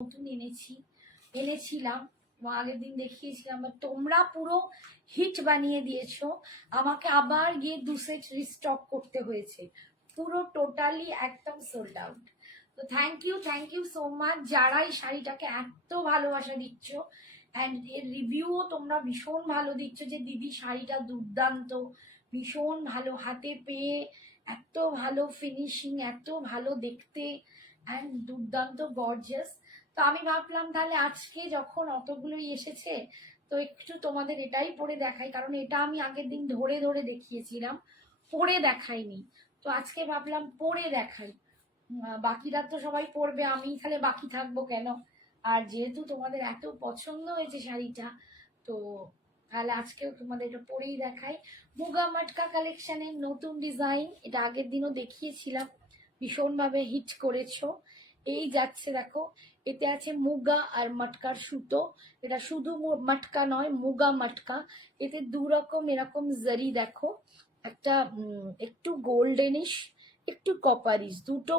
নতুন এনেছিলাম আগের দিন দেখিয়েছিলাম, বাট তোমরা পুরো হিট বানিয়ে দিয়েছো। আমাকে আবার গিয়ে 2 সেট রিস্টক করতে হয়েছে, পুরো টোটালি একদম সোল্ড আউট। তো থ্যাংক ইউ সো মাচ যারা এই শাড়িটাকে এত ভালোবাসা দিচ্ছ, অ্যান্ড এর রিভিউও তোমরা ভীষণ ভালো দিচ্ছ যে দিদি শাড়িটা দুর্দান্ত, ভীষণ ভালো, হাতে পেয়ে এত ভালো ফিনিশিং, এত ভালো দেখতে, অ্যান্ড দুর্দান্ত গর্জিয়াস। তো আমি ভাবলাম তাহলে আজকে যখন অতগুলোই এসেছে তো একটু তোমাদের এটাই পরে দেখাই, কারণ এটা আমি আগের দিন ধরে ধরে দেখিয়েছিলাম, পরে দেখাইনি। তো আজকে ভাবলাম পরে দেখাই, বাকিরা তো সবাই পরবে, আমি তাহলে বাকি থাকবো কেন? আর যেহেতু তোমাদের এত পছন্দ হয়েছে শাড়িটা, তো তাহলে আজকেও তোমাদের এটা পরেই দেখাই। মুগা মাটকা কালেকশনের নতুন ডিজাইন, এটা আগের দিনও দেখিয়েছিলাম, ভীষণভাবে হিট করেছো। এই যাচ্ছে দেখো, এতে আছে মুগা আর মটকার সুতো, এটা শুধু মটকা নয়, মুগা মটকা। এতে দু রকম এরকম জারি দেখো, একটা একটু গোল্ডেনিশ একটু কপারিশ, দুটো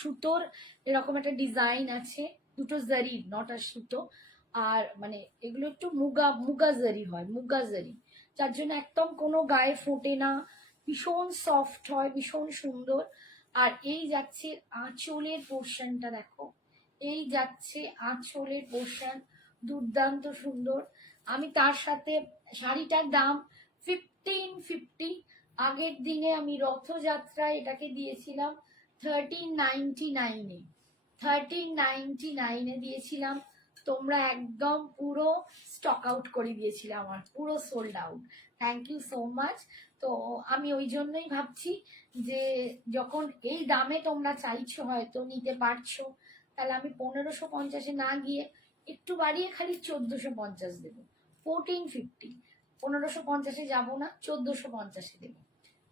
সুতোর এরকম একটা ডিজাইন আছে, দুটো জারি, নট আর সুতো। আর মানে এগুলো একটু মুগা জারি হয়, মুগা জারি, যার জন্য একদম কোনো গায়ে ফোটে না, ভীষণ সফট হয়, ভীষণ সুন্দর। আর এই যাচ্ছে আঁচলের পোর্শনটা দেখো, এই যাচ্ছে আঁচলের পোর্শন, দুর্দান্ত সুন্দর। আমি তার সাথে শাড়িটার দাম 1550। আগের দিনে আমি রথযাত্রায় এটাকে দিয়েছিলাম 1399-এ, 1399-এ দিয়েছিলাম। তোমরা একদম পুরো স্টক আউট করে দিয়েছিলে, আমার পুরো sold out. Thank you so much. তো আমি ওই জন্যই ভাবছি যে যখন এই দামে তোমরা চাইছো, হয়তো নিতে পারছো, তাহলে আমি 1550-এ না গিয়ে একটু বাড়িয়ে খালি 1450 দেবো, 1450। 1550-এ যাবো না, 1450-এ দেবো।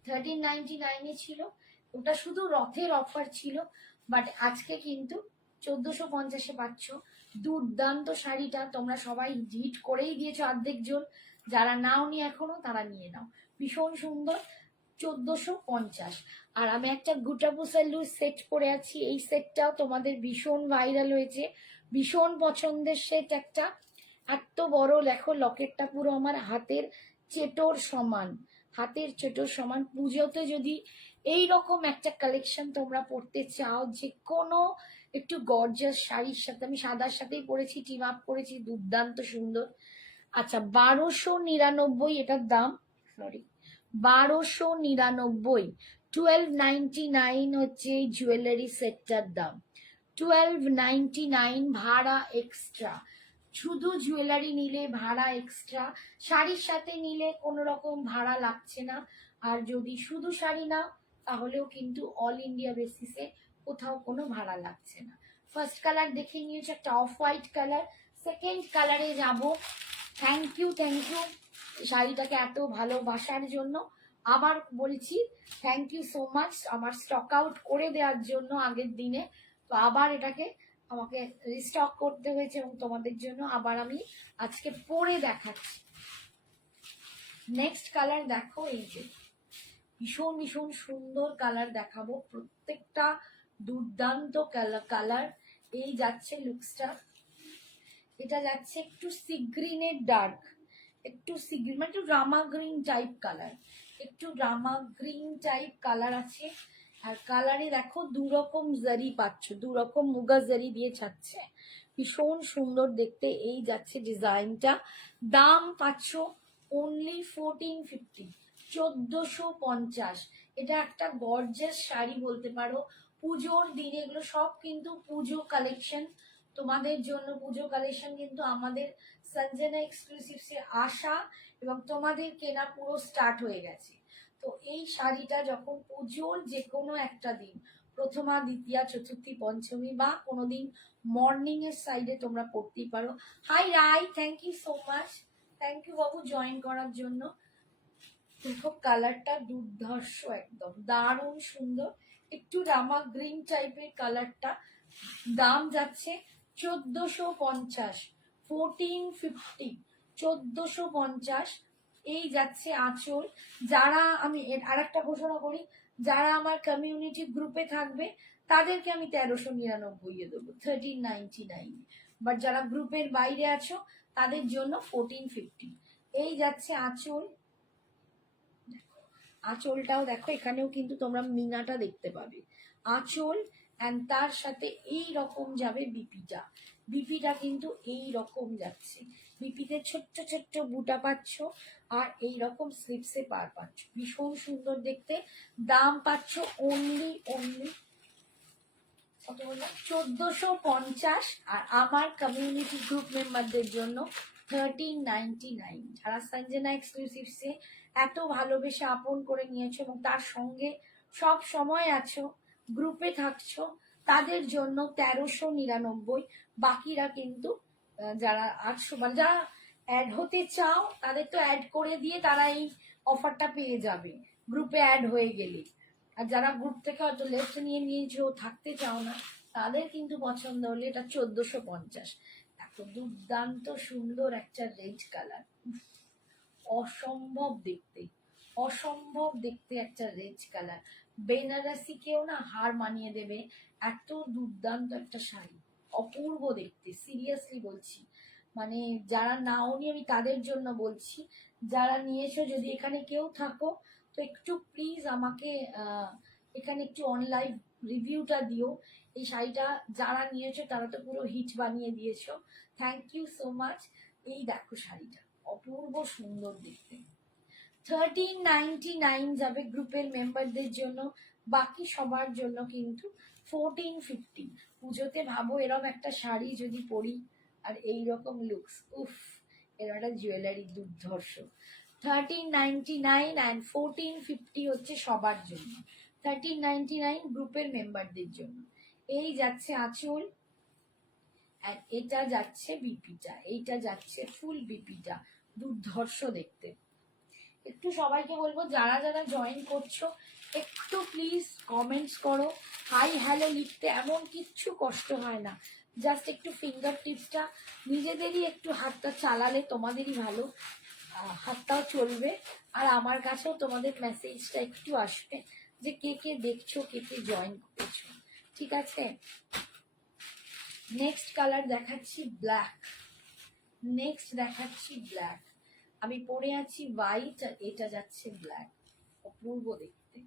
1399-এ ছিল, ওটা শুধু রথের অফার ছিল, বাট আজকে কিন্তু 1450-এ পাচ্ছ। দুর্দান্ত শাড়িটা তোমরা সবাই হিট করেই দিয়েছো, অর্ধেক জন, যারা নাওনি এখনো তারা নিয়ে নাও, ভীষণ সুন্দর। 1450। আর আমি একটা গুটাপুসাল্লু সেট পরে আছি, এই সেটটাও তোমাদের ভীষণ ভাইরাল হয়েছে, ভীষণ পছন্দের সেট একটা। এত বড় দেখো, লকেটটা পুরো আমার হাতের চেটোর সমান, হাতের চেটোর সমান। পুজোতে যদি এই রকম একটা কালেকশন তোমরা পড়তে চাও, যে কোনো একটু গর্জিয়াস শাড়ির সাথে, আমি সাদার সাথেই পরেছি, টিম আপ করেছি, দুর্দান্ত সুন্দর। আচ্ছা, 1299 এটার দাম, সরি 1299, 1299 হচ্ছে এই জুয়েলারি সেটটার দাম, 1299 ভাড়া এক্সট্রা। শুধু জুয়েলারি নিলে ভাড়া এক্সট্রা, শাড়ির সাথে নিলে কোনো রকম ভাড়া লাগছে না। আর যদি শুধু শাড়ি নাও তাহলেও কিন্তু অল ইন্ডিয়া বেসিসে কোথাও কোনো ভাড়া লাগছে না। ফার্স্ট কালার দেখে নিয়েছি, একটা অফ হোয়াইট কালার। সেকেন্ড কালারে যাব। থ্যাংক ইউ শাড়িটাকে এত ভালোবাসার জন্য। আবার বলছি থ্যাংক ইউ সো মাচ আমার স্টক আউট করে দেওয়ার জন্য আগের দিনে। তো আবার এটাকে আমাকে রিস্টক করতে হয়েছে, এবং তোমাদের জন্য আবার আমি আজকে পরে দেখাচ্ছি। নেক্সট কালার দেখো, এই যে ভীষণ ভীষণ সুন্দর কালার দেখাবো, প্রত্যেকটা দুর্দান্ত কালার। এই যাচ্ছে লুকসটা, এটা যাচ্ছে একটু সি গ্রিনের ডার্ক, একটু সি গ্রিন মানে একটু রামা গ্রিন টাইপ কালার, একটু রামা গ্রিন টাইপ কালার আছে। আর কালারে দেখো দু রকম জারি পাচ্ছ, দু রকম মুগা জারি দিয়ে ছাড়ছে, ভীষণ সুন্দর দেখতে। এই যাচ্ছে ডিজাইনটা, দাম পাচ্ছ অনলি 1450, 1450। এটা একটা গর্জিয়াস শাড়ি বলতে পারো, পুজোর দিনে এগুলো সব কিন্তু পুজো কালেকশন তোমাদের জন্য। পুজো কালেকশন কিন্তু আমাদের সঞ্জনা এক্সক্লুসিভসে আসা এবং তোমাদের কেনা পুরো স্টার্ট হয়ে গেছে। তো এই শাড়িটা যখন পুজোর যে কোনো একটা দিন, প্রথমা দ্বিতীয়া চতুর্থী পঞ্চমী বা কোনোদিন মর্নিং এর সাইডে তোমরা পড়তেই পারো। Hi Rai, thank you so much, thank you বাবু জয়েন করার জন্য। দেখো কালারটা দুর্ধর্ষ, একদম দারুণ সুন্দর, একটু রামা গ্রিন টাইপের কালারটা। দাম যাচ্ছে 1450, 1450, 1450। এই যাচ্ছে আঁচল। যারা, আমি আর একটা ঘোষণা করি, যারা আমার কমিউনিটি গ্রুপে থাকবে তাদেরকে আমি 1399 দেবো, 1399। বাট যারা গ্রুপের বাইরে আছো তাদের জন্য 1450। এই যাচ্ছে আঁচল, আঁচলটাও দেখো, এখানেও কিন্তু তোমরা মিনাটা দেখতে পাবে। আঁচল অ্যান্ড তার সাথে এই রকম যাবে বিপিটা। বিপিটা কিন্তু এই রকম যাচ্ছে, বিপিতে ছোট্ট ছোট্ট বুটা পাচ্ছ আর এই রকম স্লিপসে পার পাচ্ছ, ভীষণ সুন্দর দেখতে। দাম পাচ্ছ অনলি 1450। আর আমার কমিউনিটি গ্রুপ মেম্বারদের জন্য 1399। যারা সঞ্জনা এক্সক্লুসিভসে এত ভালোবেসে আপন করে নিয়েছো এবং তার সঙ্গে সব সময় আছো, গ্রুপে থাকছো, তাদের জন্য 1399। বাকিরা কিন্তু যারা 800, মানে যারা অ্যাড হতে চাও তাদের তো অ্যাড করে দিয়ে তারা এই অফারটা পেয়ে যাবে গ্রুপে অ্যাড হয়ে গেলে। আর যারা গ্রুপ থেকে হয়তো লেফট নিয়ে নিয়েছো, থাকতে চাও না, তাদের কিন্তু পছন্দ হলে এটা 1450। এত দুর্দান্ত সুন্দর একটা রেড কালার, অসম্ভব দেখতে, অসম্ভব দেখতে একটা রেড কালার। বেনারসি কেও না হার মানিয়ে দেবে, এত দুর্দান্ত একটা শাড়ি, অপূর্ব দেখতে, সিরিয়াসলি বলছি। মানে যারা নাওনি আমি তাদের জন্য বলছি, যারা নিয়েছো যদি এখানে কেউ থাকো তো একটু প্লিজ আমাকে এখানে একটু অনলাইন রিভিউটা দিও। এই শাড়িটা যারা নিয়েছো তারা তো পুরো হিট বানিয়ে দিয়েছো, থ্যাংক ইউ সো মাচ। এই দেখো শাড়িটা অপূর্ব সুন্দর দেখতে। 1399 যাবে গ্রুপের মেম্বারদের জন্য, বাকি সবার জন্য কিন্তু 1450। পুজোতে ভাবো এরকম একটা শাড়ি যদি পরি আর এইরকম লুকস, উফ, এর একটা জুয়েলারি দুর্ধর্ষ। 1399 অ্যান্ড 1450 হচ্ছে সবার জন্য, 1399 গ্রুপের মেম্বারদের জন্য। এই যাচ্ছে আঁচল, এটা যাচ্ছে বিপিটা, এইটা যাচ্ছে ফুল বিপিটা, দুর্ধর্ষ দেখতে। একটু সবাইকে বলবো যারা যারা জয়েন করছো একটু প্লিজ কমেন্টস করো, হাই হ্যালো লিখতে এমন কিচ্ছু কষ্ট হয় না, জাস্ট একটু ফিঙ্গার টিপসটা নিজেদেরই একটু হাতটা চালালে তোমাদেরই ভালো, হাতটাও চলবে আর আমার কাছেও তোমাদের মেসেজটা একটু আসবে যে কে কে দেখছো, কে কে জয়েন করেছো, ঠিক আছে। নেক্সট কালার দেখাচ্ছি ব্ল্যাক, নেক্সট দেখাচ্ছি ব্ল্যাক। আমি পরে আছি হোয়াইট আর এটা যাচ্ছে ব্ল্যাক, অপূর্ব দেখতে,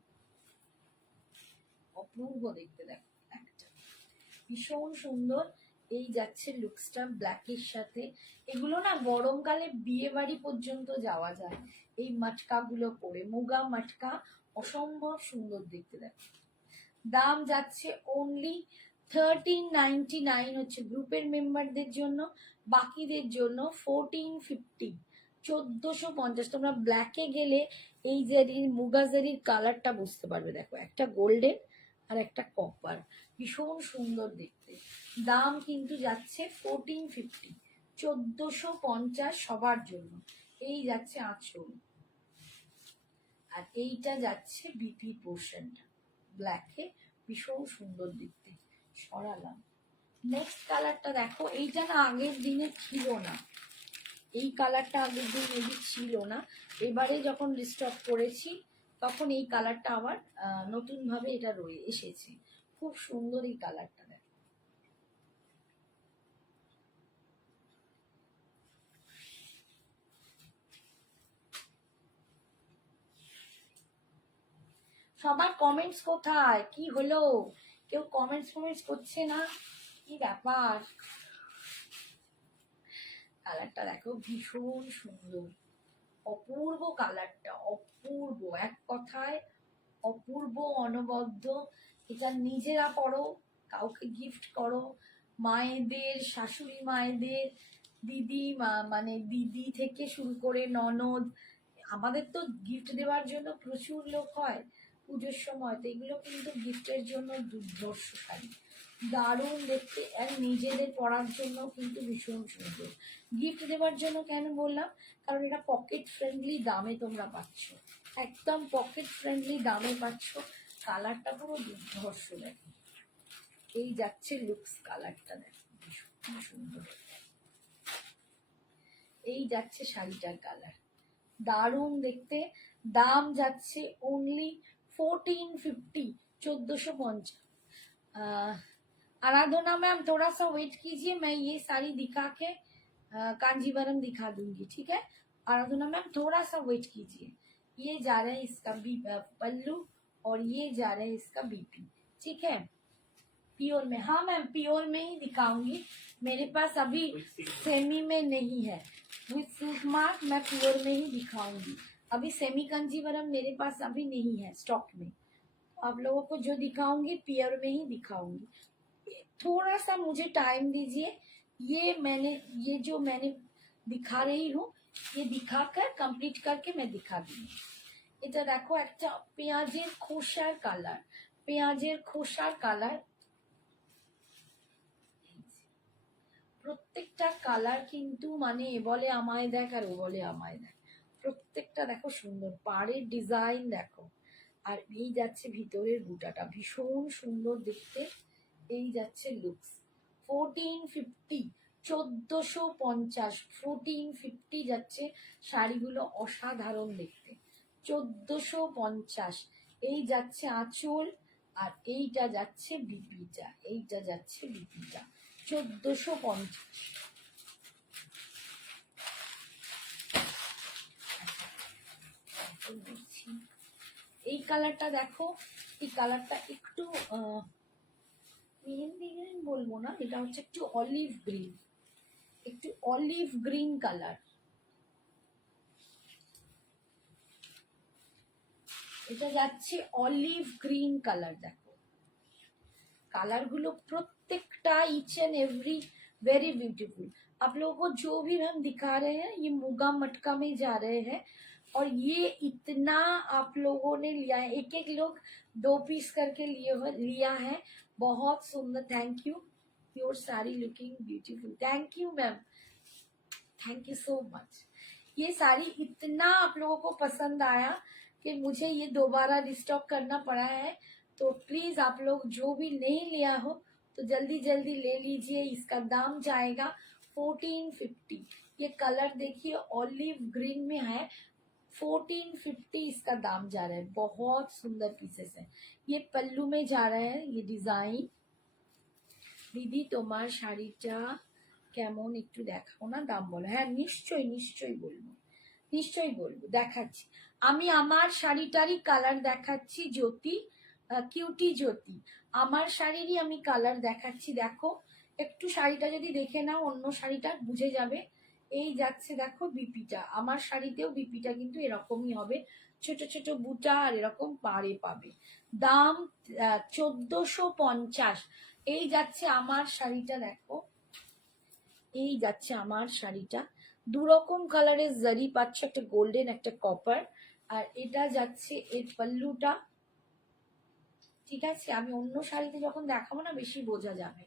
অপূর্ব দেখতে। দেখো একটা ভীষণ সুন্দর, এই যাচ্ছে লুকসটা ব্ল্যাকের সাথে। এগুলো না গরমকালে বিয়ে বাড়ি পর্যন্ত যাওয়া যায় এই মাটকা গুলো পরে, মুগা মাটকা, অসম্ভব সুন্দর দেখতে। দেখো দাম যাচ্ছে অনলি 1399 হচ্ছে গ্রুপের মেম্বারদের জন্য, বাকিদের জন্য 1450, 1450। তোমরা ব্ল্যাকে গেলে এই জারির মুগা জারির কালারটা বুঝতে পারবে, দেখো একটা গোল্ডেন আর একটা কপার, ভীষণ সুন্দর দেখতে। দাম কিন্তু যাচ্ছে 1450, 1450 সবার জন্য। এই যাচ্ছে আঁচল আর এইটা যাচ্ছে বিপি পোর্শনটা ব্ল্যাকে, ভীষণ সুন্দর দেখতে। সরালাম, নেক্সট কালারটা দেখো, এইটা না আগের দিনে ছিল না, এই কালারটা আগের দিন মেবি ছিল না, এবারে যখন রিস্টক করেছি তখন এই কালারটা আবার নতুন ভাবে এটা রয়ে এসেছে, খুব সুন্দর এই কালারটা। দেখো সবার কমেন্টস কোথায়, কি হলো, কেউ কমেন্টস করছে না, কি ব্যাপার। কালারটা দেখো ভীষণ সুন্দর, অপূর্ব কালারটা, অপূর্ব, এক কথায় অপূর্ব, অনবদ্য। এটা নিজেরা পরো, কাউকে গিফট করো, মায়েদের, শাশুড়ি মায়েদের, দিদি মানে দিদি থেকে শুরু করে ননদ, আমাদের তো গিফট দেওয়ার জন্য প্রচুর লোক হয় পুজোর সময়, তো এগুলো কিন্তু গিফটের জন্য দুর্ধর্ষ শাড়ি, দারুণ দেখতে, আর নিজেদের পরার জন্য কিন্তু ভীষণ সুন্দর। গিফট দেওয়ার জন্য কেন বললাম, কারণ এটা পকেট ফ্রেন্ডলি দামে তোমরা পাচ্ছ, একদম পকেট ফ্রেন্ডলি দামে পাচ্ছ। কালারটা পুরো দুর্ধর্ষ, দেখো এই যাচ্ছে লুকস কালারটা, দেখো ভীষণ সুন্দর, এই যাচ্ছে শাড়িটার কালার, দারুণ দেখতে। দাম যাচ্ছে অনলি 1450, 1450। आराधना मैम थोड़ा सा वेट कीजिए, मैं ये साड़ी दिखा के कांजीवरम दिखा दूंगी, ठीक है। आराधना मैम थोड़ा सा वेट कीजिए। ये जा रहा है इसका भी पल्लू और ये जा रहा है इसका बीपी, ठीक है। प्योर में, हाँ मैम प्योर में ही दिखाऊंगी, मेरे पास अभी सेमी में नहीं है। विथ सिल्क मार्क मैं प्योर में ही दिखाऊंगी, अभी सेमी कांजीवरम मेरे पास अभी नहीं है स्टॉक में। आप लोगों को जो दिखाऊंगी प्योर में ही दिखाऊंगी। थोड़ा सा मुझे टाइम दीजिए, ये जो मैंने दिखा रही हूँ ये दिखाकर कंप्लीट करके मैं दिखा दूंगी। এটা দেখো একটা পেঁয়াজের খোসার কালার, পেঁয়াজের খোসার কালার, প্রত্যেকটা কালার কিন্তু মানে এ বলে আমায় দেখ আর ও বলে আমায় দেখ, প্রত্যেকটা দেখো সুন্দর, পাড়ের ডিজাইন দেখো। আর এই যাচ্ছে ভিতরের বুটাটা ভীষণ সুন্দর দেখতে, এই যাচ্ছে লুকস। 1450, 1450, 1450 যাচ্ছে শাড়িগুলো, অসাধারণ দেখতে। 1450 এই যাচ্ছে আঁচল, আর এইটা যাচ্ছে বিপিটা, এইটা যাচ্ছে বিপিটা 1450। এই কালারটা দেখো, এই কালারটা একটু মেহেন্দি গ্রিন বলবো না, এটা হচ্ছে একটু অলিভ গ্রিন, একটু অলিভ গ্রিন কালার। এটা যাচ্ছে অলিভ ग्रीन कलर। देखो कलर गुलो प्रत्येकटा each and every very beautiful. आप लोगों को जो भी हम दिखा रहे हैं ये मुगा मटका में जा रहे हैं, और ये इतना आप लोगों ने लिया है, एक एक लोग 2 पीस करके लिया है। बहुत सुंदर, thank you, your sari looking beautiful, thank you ma'am, thank you so much. ये साड़ी इतना आप लोगों को पसंद आया कि मुझे ये दोबारा रिस्टॉक करना पड़ा है। तो प्लीज आप लोग जो भी नहीं लिया हो तो जल्दी जल्दी ले लीजिए। इसका दाम जाएगा 1450। ये कलर देखिए ऑलिव ग्रीन में है, 1450 इसका दाम जा रहा है। बहुत सुंदर पीसेस है। ये पल्लू में जा रहा है ये डिजाइन। दीदी তোমার শাড়িটা কেমন একটু দেখাও না, দাম বলো। হ্যাঁ নিশ্চয়ই নিশ্চয়ই বলবো, নিশ্চয়ই বলবো, দেখাচ্ছি। আমি আমার শাড়িটারই কালার দেখাচ্ছি জ্যোতি, কিউটি জ্যোতি, আমার শাড়িরই আমি কালার দেখাচ্ছি। দেখো একটু শাড়িটা যদি দেখে নাও অন্য শাড়িটা বুঝে যাবে। এই যাচ্ছে দেখো বিপিটা, আমার শাড়িতেও বিপিটা কিন্তু এরকমই হবে, ছোট ছোট বুটা আর এরকম পাড়ে পাবে। দাম 1450। এই যাচ্ছে আমার শাড়িটা, দেখো এই যাচ্ছে আমার শাড়িটা, দুরকম কালারের জারি পাচ্ছ, একটা গোল্ডেন একটা কপার, আর এটা যাচ্ছে এর পাল্লুটা, ঠিক আছে। আমি অন্য শাড়িতে যখন দেখাবো না বেশি বোঝা যাবে।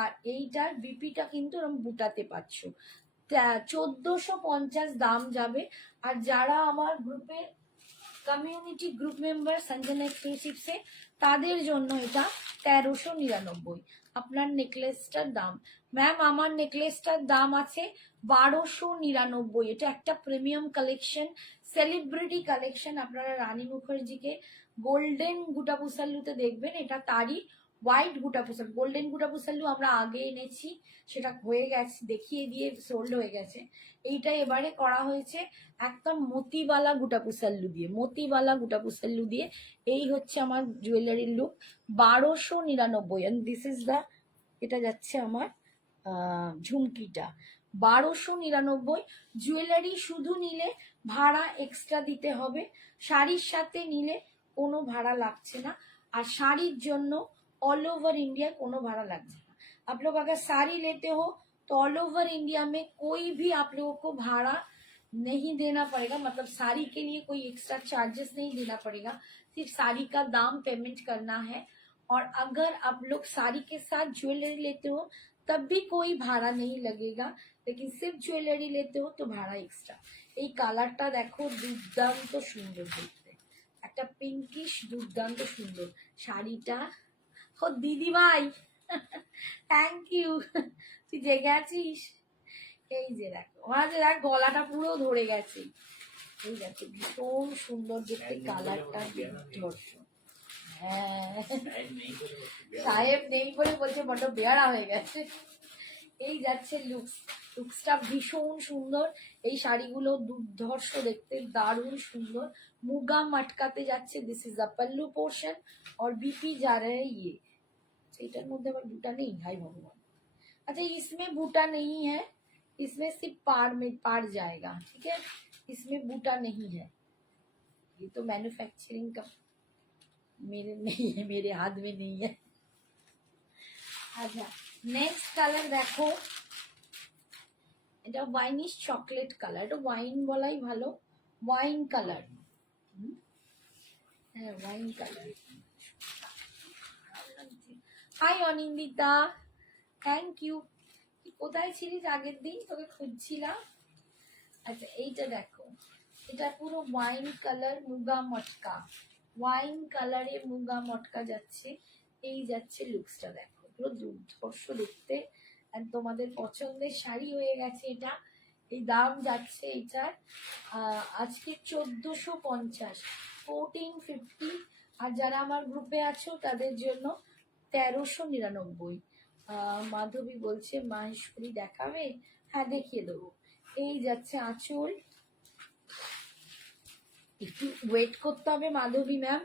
আর এইটার বিপিটা কিন্তু এরকম বুটাতে পাচ্ছ। 1450 দাম যাবে। আর যারা আমার গ্রুপের কমিউনিটি গ্রুপ মেম্বার সঞ্জনা এক্সক্লুসিভসে, তাদের জন্য এটা 1399 আপনার নেকলেসটার দাম। ম্যাম আমার নেকলেসটার দাম আছে 1299। এটা একটা প্রিমিয়াম কালেকশন, সেলিব্রিটি কালেকশন। আপনারা রানী মুখার্জিকে গোল্ডেন গুটাপুসাল্লুতে দেখবেন, এটা তারই হোয়াইট গুটাপুসাল্লু। গোল্ডেন গুটাপুসাল্লু আমরা আগে এনেছি, সেটা হয়ে গেছে, দেখিয়ে দিয়ে সোল্ড হয়ে গেছে। এইটা এবারে করা হয়েছে একদম মতিবালা গুটাপুসাল্লু দিয়ে, মতিবালা গুটাপুসাল্লু দিয়ে। এই হচ্ছে আমার জুয়েলারির look, 1299। And this is the, এটা যাচ্ছে আমার ঝুমকিটা 1299। জুয়েলারি শুধু নিলে ভাড়া এক্সট্রা দিতে হবে, শাড়ির সাথে নিলে কোনো ভাড়া লাগছে না। আর শাড়ির জন্য ऑल ओवर इंडिया कोनो भाड़ा लग जाएगा। आप लोग अगर साड़ी लेते हो तो ऑल ओवर इंडिया में कोई भी आप लोगों को भाड़ा नहीं देना पड़ेगा, मतलब साड़ी के लिए कोई एक्स्ट्रा चार्जेस नहीं देना पड़ेगा, सिर्फ साड़ी का दाम पेमेंट करना है। और अगर आप लोग साड़ी के साथ ज्वेलरी लेते हो तब भी कोई भाड़ा नहीं लगेगा, लेकिन सिर्फ ज्वेलरी लेते हो तो भाड़ा एक्स्ट्रा। এই কালারটা দেখো দুর্দান্ত সুন্দর দেখতে, একটা পিঙ্কিশ দুর্দান্ত সুন্দর শাড়িটা। ও দিদি ভাই থ্যাংক ইউ, তুই জেগে আছিস। এই যে দেখো আমার যে দেখ গলাটা পুরো ধরে গেছে, এই দেখো ভীষণ সুন্দর দেখতে কালারটা, ধরছো হ্যাঁ, সাহেব নেই বলে বলছে বড্ড বেয়ারা হয়ে গেছে। এই যাচ্ছে লুকসটা ভীষণ সুন্দর। এই শাড়িগুলো দুর্ধর্ষ দেখতে, দারুণ সুন্দর। মুগা মটকাতে যাচ্ছে। This is the pallu portion और बीपी जा रहा है ये। এটার মধ্যে আবার বুটা নেই, হাই ভগবান। अच्छा इसमें बूटा नहीं है, इसमें सिर्फ पार जाएगा, ठीक है। इसमें बूटा नहीं है, ये तो मैन्युफैक्चरिंग का मेरे नहीं है, मेरे हाथ में नहीं है। अच्छा नेक्स्ट কালার দেখো, এটা ওয়াইনিশ চকলেট কালার। এটা ওয়াইন বলাই ভালো, ওয়াইন কালার। হ্যাঁ wine colour. Hi Anindita, thank you. কোথায় ছিলিস আগের দিন, তোকে খুঁজছিলাম। আচ্ছা এইটা দেখো, এটা পুরো ওয়াইন কালার মুগা মটকা, ওয়াইন কালারে মুগা মটকা যাচ্ছে। এই যাচ্ছে লুকসটা দেখো, পুরো দুর্ধর্ষ দেখতে। আর তোমাদের পছন্দের শাড়ি হয়ে গেছে এটা। এই দাম যাচ্ছে এটার আজকে 1450, 1450। আর যারা আমার গ্রুপে আছো তাদের জন্য 1399। মাধবী বলছে মাহেশ্বরী দেখাবে, হ্যাঁ দেখিয়ে দেবো। এই যাচ্ছে আঁচল, একটু ওয়েট করতে হবে মাধবী ম্যাম,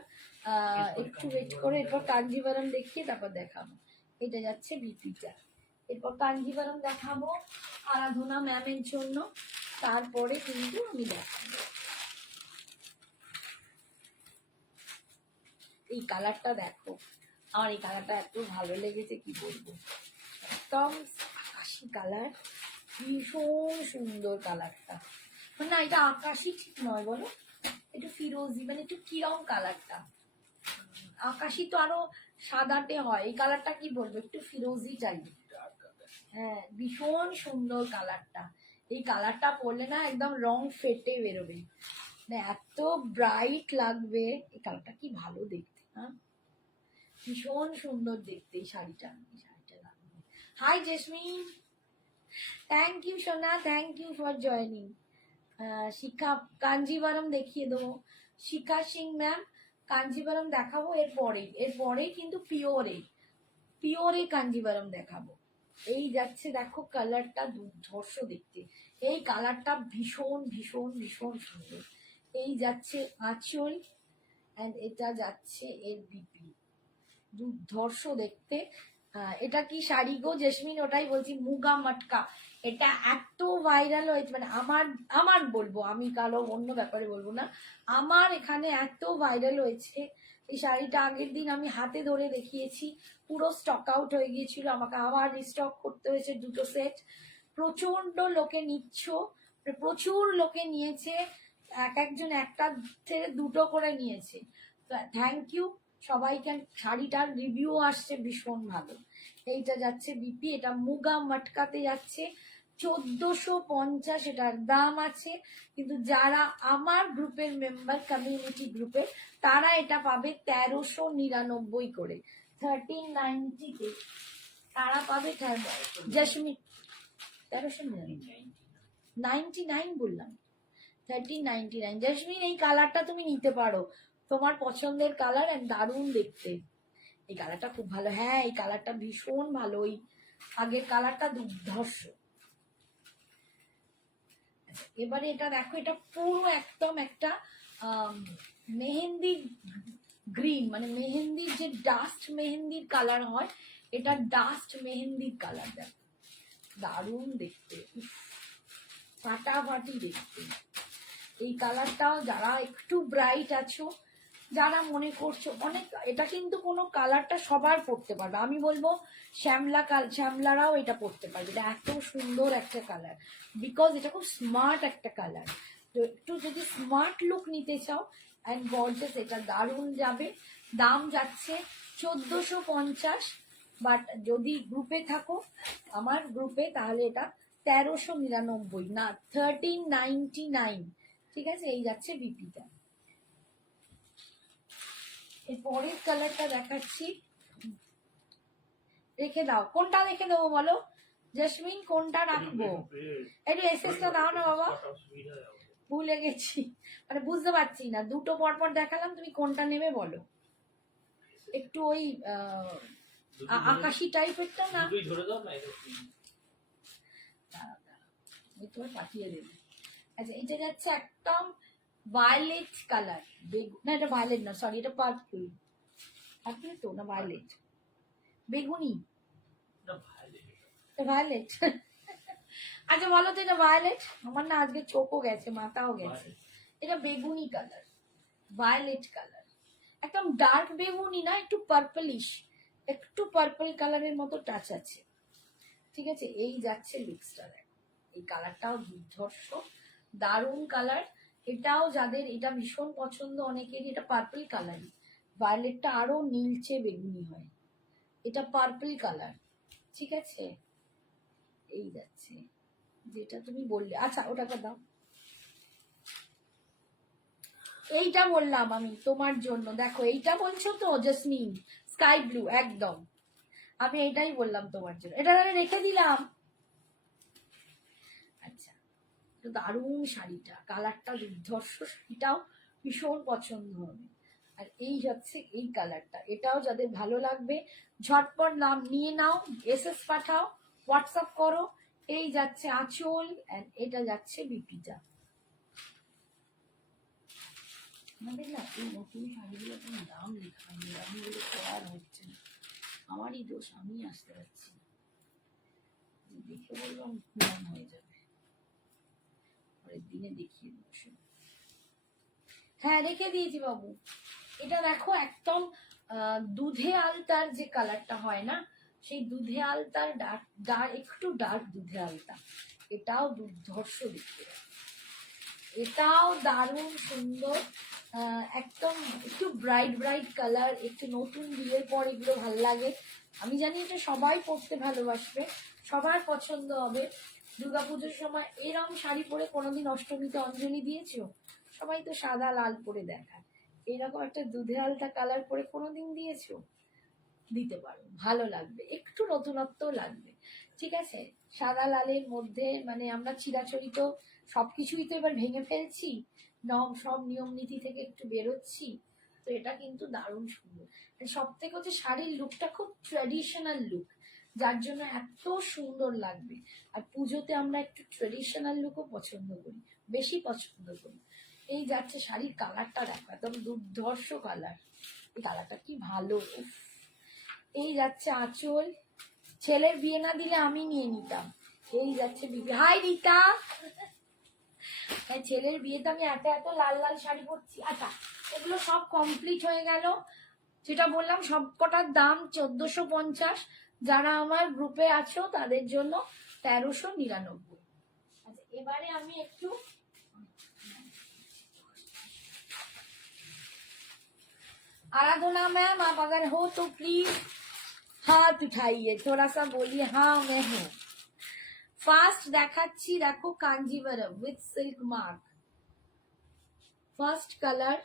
একটু ওয়েট করে এরপর কাঞ্জিভারম দেখিয়ে তারপর দেখাবো। এটা যাচ্ছে বিপিটা, এরপর কাঞ্জিভারম দেখাবো আরাধনা ম্যামের জন্য, তারপরে কিন্তু আমি দেখাবো। এই কালারটা দেখো, আমার এই কালারটা এত ভালো লেগেছে কি বলবো, একদম আকাশি কালার, ভীষণ সুন্দর কালারটা। না এটা আকাশি ঠিক নয় বলো, একটু ফিরোজি, মানে একটু কিরম কালারটা। আকাশি তো আরো সাদাটে হয়, এই কালারটা কি বলবো, একটু ফিরোজি টাইপ। হ্যাঁ ভীষণ সুন্দর কালারটা। এই কালারটা পরলে না একদম রং ফেটে বেরোবে, মানে এত ব্রাইট লাগবে। এই কালারটা কি ভালো দেখতে, হ্যাঁ ভীষণ সুন্দর দেখতে এই শাড়িটা। লাগবে। হাই জেসমিন, থ্যাংক ইউ সোনা, থ্যাংক ইউ ফর জয়নিং। শিখা কাঞ্জিভারম দেখিয়ে দেবো, শিখা সিং ম্যাম কাঞ্জিভারম দেখাবো এরপরেই কিন্তু পিওরে কাঞ্জিভারম দেখাবো। এই যাচ্ছে দেখো কালারটা দুর্ধর্ষ দেখতে, এই কালারটা ভীষণ ভীষণ ভীষণ সুন্দর। এই যাচ্ছে আঁচল, অ্যান্ড এটা যাচ্ছে এর বিপি, দুর্ধর্ষ দেখতে। এটা কি শাড়ি গো জেসমিন, ওটাই বলছি মুগা মটকা। এটা এত ভাইরাল হয়েছে, মানে আমার বলবো, আমি কারো অন্য ব্যাপারে বলবো না, আমার এখানে এত ভাইরাল হয়েছে এই শাড়িটা। আগের দিন আমি হাতে ধরে দেখিয়েছি, পুরো স্টক আউট হয়ে গিয়েছিল, আমাকে আবার রিস্টক করতে হয়েছে 2টো সেট। প্রচন্ড লোকে নিচ্ছ, প্রচুর লোকে নিয়েছে, একজন একটা থেকে 2টো করে নিয়েছে। থ্যাংক ইউ সবাইকে। শাড়িটার রিভিউ আসছে ভীষণ ভালো। এইটা যাচ্ছে বিপি, এটা মুগা মটকাতে যাচ্ছে 1450, এটার দাম আছে। কিন্তু যারা আমার গ্রুপের মেম্বার, কমিউনিটি গ্রুপে, তারা এটা পাবে 1399 করে, 1390 তারা পাবে। জেসমিন 1399 বললাম, 1399। জেসমিন এই কালারটা তুমি নিতে পারো, তোমার পছন্দের কালার, দারুণ দেখতে। এই কালারটা খুব ভালো, হ্যাঁ এই কালারটা ভীষণ ভালো, ওই আগের কালারটা দুর্ধর্ষ। এবারে এটা দেখো, এটা পুরো একদম একটা মেহেন্দি গ্রিন, মানে মেহেন্দির যে ডাস্ট মেহেন্দির কালার হয়, এটা ডাস্ট মেহেন্দির কালার। দেখো দারুণ দেখতে, ফাটাফাটি দেখতে। এই কালারটাও যারা একটু ব্রাইট আছো, যারা মনে করছো অনেক, এটা কিন্তু কোনো কালারটা সবার পড়তে পারবে, আমি বলবো শ্যামলারাও এটা পড়তে পারবে। এটা এত সুন্দর একটা কালার, বিকজ এটা খুব স্মার্ট একটা কালার। তো একটু যদি স্মার্ট লুক নিতে চাও অ্যান্ড গর্জিয়াস, এটা দারুণ যাবে। দাম যাচ্ছে 1450, বাট যদি গ্রুপে থাকো আমার গ্রুপে, তাহলে এটা 1399 না, 1399, ঠিক আছে। এই যাচ্ছে বিপিটা। এর পরের কালারটা দেখাচ্ছি, রেখে দাও। কোনটা রেখে দেবো বলো জেসমিন, কোনটা রাখবো? একটু এসএসটা দাও না বাবা, ভুলে গেছি, মানে বুঝতে পারছি না, 2টো পরপর দেখালাম, তুমি কোনটা নেবে বলো। একটু ওই আকাশি টাইপেরটা না, আমি তোমায় পাঠিয়ে দেবো। আচ্ছা এটা যাচ্ছে একদম ভায়োলেট কালার, না এটা ভায়োলেট না, সরি এটা পার্পল, পার্পল তো না ভায়োলেট, বেগুনি, ভায়োলেট। আচ্ছা বলো তো এটা ভায়োলেট, আমার না আজকে চোখও গেছে মাথাও গেছে, এটা বেগুনি কালার, ভায়োলেট কালার, একদম ডার্ক বেগুনি না, একটু পার্পলিশ, একটু পার্পল কালারের মতো টাচ আছে, ঠিক আছে। এই যাচ্ছে লিপসটা, দেখো এই কালারটাও দুর্ধর্ষ, দারুণ কালার। এটাও যাদের এটা ভীষণ পছন্দ অনেকেরই, এটা পার্পল কালারই, ভায়োলেটটা আরো নীলচে বেগুনি হয়, এটা পার্পল কালার, ঠিক আছে। এই যাচ্ছে যেটা তুমি বললে, আচ্ছা ওটাকে দাও, এইটা বললাম আমি তোমার জন্য, দেখো এইটা বলছো তো জেসমিন স্কাই ব্লু, একদম আমি এটাই বললাম তোমার জন্য, এটা রেখে দিলাম। আচ্ছা দারুণ শাড়িটা, কালারটা দুর্ধর্ষ, শাড়িটাও ভীষণ পছন্দ হবে। আর এই হচ্ছে এই কালারটা, এটাও যাদের ভালো লাগবে ঝটপট নাম নিয়ে নাও, এসএস পাঠাও, হোয়াটসঅ্যাপ করো। এই যাচ্ছে আঁচল, এন্ড এটা যাচ্ছে বিপিটা। আমাদের না এই নতুন শাড়িগুলো কোনো দাম লেখা নেই, দামগুলো আর হচ্ছে না, আমারই দোষ, আমি আসতে পারছি না, দেখে বললাম দাম হয়ে যাবে, পরের দিনে দেখিয়ে দেবো। হ্যাঁ রেখে দিয়েছি বাবু। এটা দেখো একদম দুধে আলতার যে কালারটা হয় না, সেই দুধে আলতার ডার্ক একটু ডার্ক দুধে আলতা, এটাও দুর্ধর্ষ দেখতে, এটাও দারুণ সুন্দর, একদম একটু ব্রাইট ব্রাইট কালার, একটু নতুন বিয়ের পর এগুলো ভালো লাগে, আমি জানি এটা সবাই পরতে ভালোবাসবে, সবার পছন্দ হবে। দুর্গাপুজোর সময় এরম শাড়ি পরে কোনোদিন অষ্টমীতে অঞ্জলি দিয়েছো? সবাই তো সাদা লাল পরে দেখায়, এরকম একটা দুধে আলতা কালার পরে কোনোদিন দিয়েছো? দিতে পারো, ভালো লাগবে, একটু নতুনত্ব লাগবে, ঠিক আছে। সাদা লালের মধ্যে মানে আমরা চিরাচরিত সবকিছুই তো এবার ভেঙে ফেলছি, সব নিয়ম নীতি থেকে একটু বেরোচ্ছি, তো এটা কিন্তু দারুণ সুন্দর। সব থেকে হচ্ছে শাড়ির লুকটা খুব ট্র্যাডিশনাল লুক, যার জন্য এত সুন্দর লাগবে। আর পুজোতে আমরা একটু ট্র্যাডিশনাল লুকও পছন্দ করি, বেশি পছন্দ করি। এই যাচ্ছে শাড়ির কালারটা দেখো, একদম দুর্ধর্ষ কালার, এই কালারটা কি ভালো। এই যাচ্ছে আঁচল, ছেলের বিয়ে না দিলে আমি নিয়ে নিতাম। এই যাচ্ছে বিবি, হাই রীতা, ছেলের বিয়েতে আমি এত এত লাল লাল শাড়ি পরছি। আচ্ছা এগুলো সব কমপ্লিট হয়ে গেল, যেটা বললাম সব কটার দাম 1450, যারা আমার গ্রুপে আছো তাদের জন্য 1399। আচ্ছা এবারে আমি একটু आराधना मैम आप अगर हो तो प्लीज हाथ उठाइए, थोड़ा सा बोलिए हाँ मैं हूँ। ফার্স্ট দেখাচ্ছি দেখো Kanjivaram with silk mark, first colour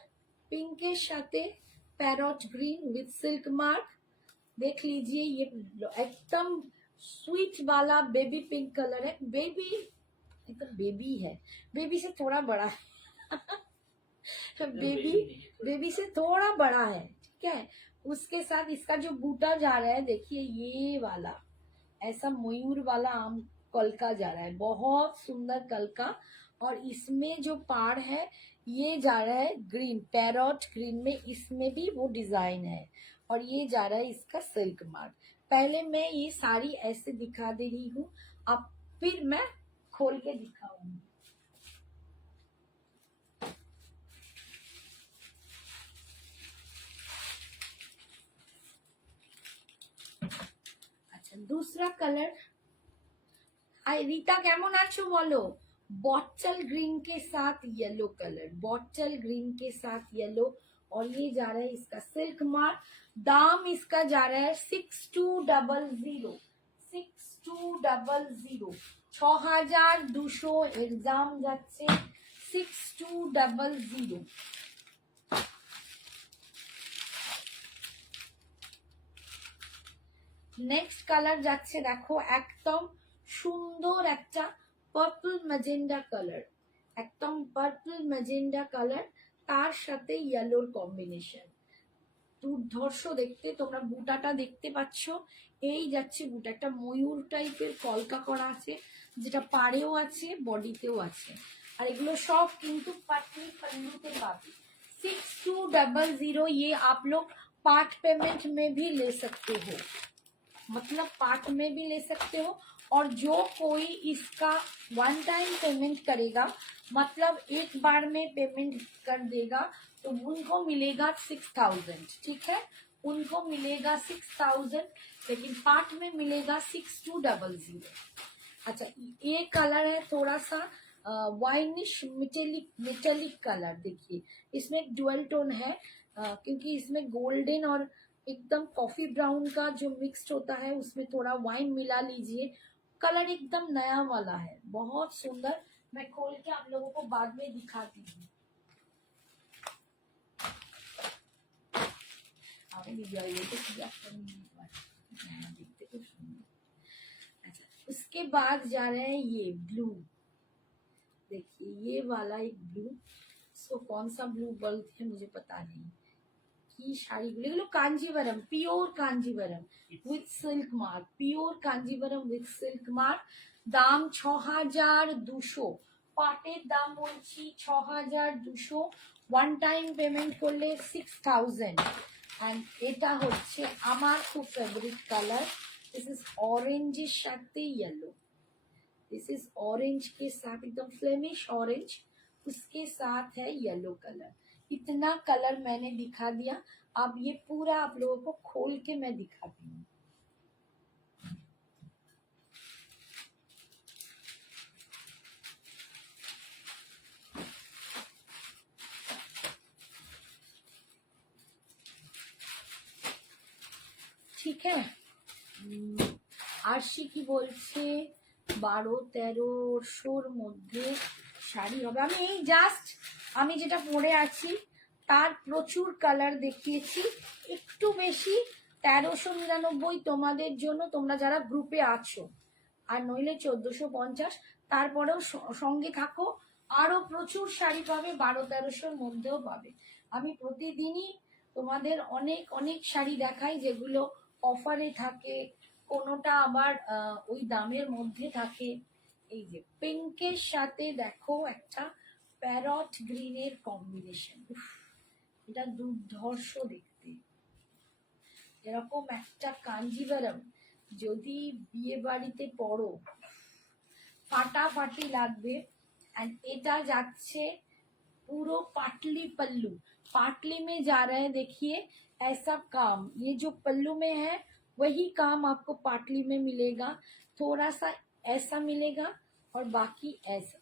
পিঙ্কের সাথে parrot green with silk mark, देख लीजिए ये एकदम स्वीट वाला बेबी पिंक कलर है, बेबी एकदम बेबी है, बेबी से थोड़ा बड़ा है बेबी बेबी से थोड़ा बड़ा है, ठीक है। उसके साथ इसका जो बूटा जा रहा है देखिए, ये वाला ऐसा मयूर वाला आम कलका जा रहा है, बहुत सुंदर कलका, और इसमें जो पाड़ है ये जा रहा है ग्रीन, पैरट ग्रीन में, इसमें भी वो डिजाइन है, और ये जा रहा है इसका सिल्क मार्क। पहले मैं ये साड़ी ऐसे दिखा दे रही हूँ, अब फिर मैं खोल के दिखाऊंगी। अच्छा दूसरा कलर, हाय रीता কেমন আছো বলো। बॉटल ग्रीन के साथ येलो कलर, बॉटल ग्रीन के साथ येलो, और ये जा रहा है इसका सिल्क मार्क। दाम इसका जा रहा है 6200, 6200, 6200 এর দাম যাচ্ছে 6200। নেক্সট কালার যাচ্ছে দেখো একদম সুন্দর একটা পার্পল ম্যাজেন্ডা কালার, একদম পার্পল ম্যাজেন্ডা কালার, তার সাথে ইয়েলোর কম্বিনেশন, দুর্ধর্ষ দেখতে। তোমরা বুটাটা দেখতে পাচ্ছ, এই যাচ্ছে বুটা, একটা ময়ূর টাইপের কলকা করা আছে, যেটা পাড়েও আছে বডিতেও আছে। আর এগুলো সব কিন্তু পাটলি पल्लूতে পাবে। 6200 ये आप लोग पार्ट पेमेंट में भी ले सकते हो, मतलब पार्ट में भी ले सकते हो। और जो कोई इसका वन टाइम पेमेंट करेगा, मतलब एक बार में पेमेंट कर देगा, तो उनको मिलेगा 6000, ठीक है, उनको मिलेगा 6000, लेकिन पार्ट में मिलेगा 6200। अच्छा, ये कलर है थोड़ा सा वाइनिश मेटेलिक मेटेलिक कलर। देखिए इसमें एक डुअल टोन है, क्योंकि इसमें गोल्डन और एकदम कॉफी ब्राउन का जो मिक्स्ड होता है, उसमें थोड़ा वाइन मिला लीजिए। कलर एकदम नया वाला है, बहुत सुंदर। मैं खोल के आप लोगों को बाद में दिखाती हूँ। देखते तो सुंदर। अच्छा, उसके बाद जा रहे हैं ये ब्लू। देखिए ये वाला एक ब्लू, इसको कौन सा ब्लू बोलते हैं मुझे पता नहीं। की শাড়িগুলো এগুলো Kanjivaram, pure Kanjivaram with silk mark, pure Kanjivaram with silk mark. দাম 6200, পাটের দাম বলছি 6200, ওয়ান টাইম পেমেন্ট করলে 6000। অ্যান্ড এটা হচ্ছে আমার খুব ফেভারিট কালার, দিস ইজ অরেঞ্জের সাথে ইয়েলো। दिस इज ऑरेंज के साथ एकदम फ्लेमिश ऑरेंज, उसके साथ है येलो कलर। इतना कलर मैंने दिखा दिया, अब ये पूरा आप लोगों को खोल के मैं दिखाती हूँ। ठीक है, আরশি কি বলছে 12-1300 মধ্যে শাড়ি হবে। আমি এই জাস্ট আমি যেটা পরে আছি তার প্রচুর কালার দেখিয়েছি, একটু বেশি 1399 তোমাদের জন্য, তোমরা যারা গ্রুপে আছো, আর নইলে 1450। তারপরেও সঙ্গে থাকো, আরো প্রচুর শাড়ি পাবে, 12-1300 মধ্যেও পাবে। আমি প্রতিদিনই তোমাদের অনেক অনেক শাড়ি দেখাই, যেগুলো অফারে থাকে, কোনোটা আবার ওই দামের মধ্যে থাকে। এই যে পিঙ্কের সাথে দেখো একটা প্যারট গ্রিনের কম্বিনেশন, এটা দুর্ধর্ষ দেখতে। এরকম একটা কাঞ্জিভারম যদি বিয়ে বাড়িতে পরো ফাটাফাটি লাগবে। एंड এটা যাচ্ছে पूरो पाटली पल्लू, पाटली में जा रहे हैं। देखिए ऐसा काम, ये जो पल्लू में है वही काम आपको पाटली में मिलेगा, थोड़ा सा ऐसा मिलेगा और बाकी ऐसा।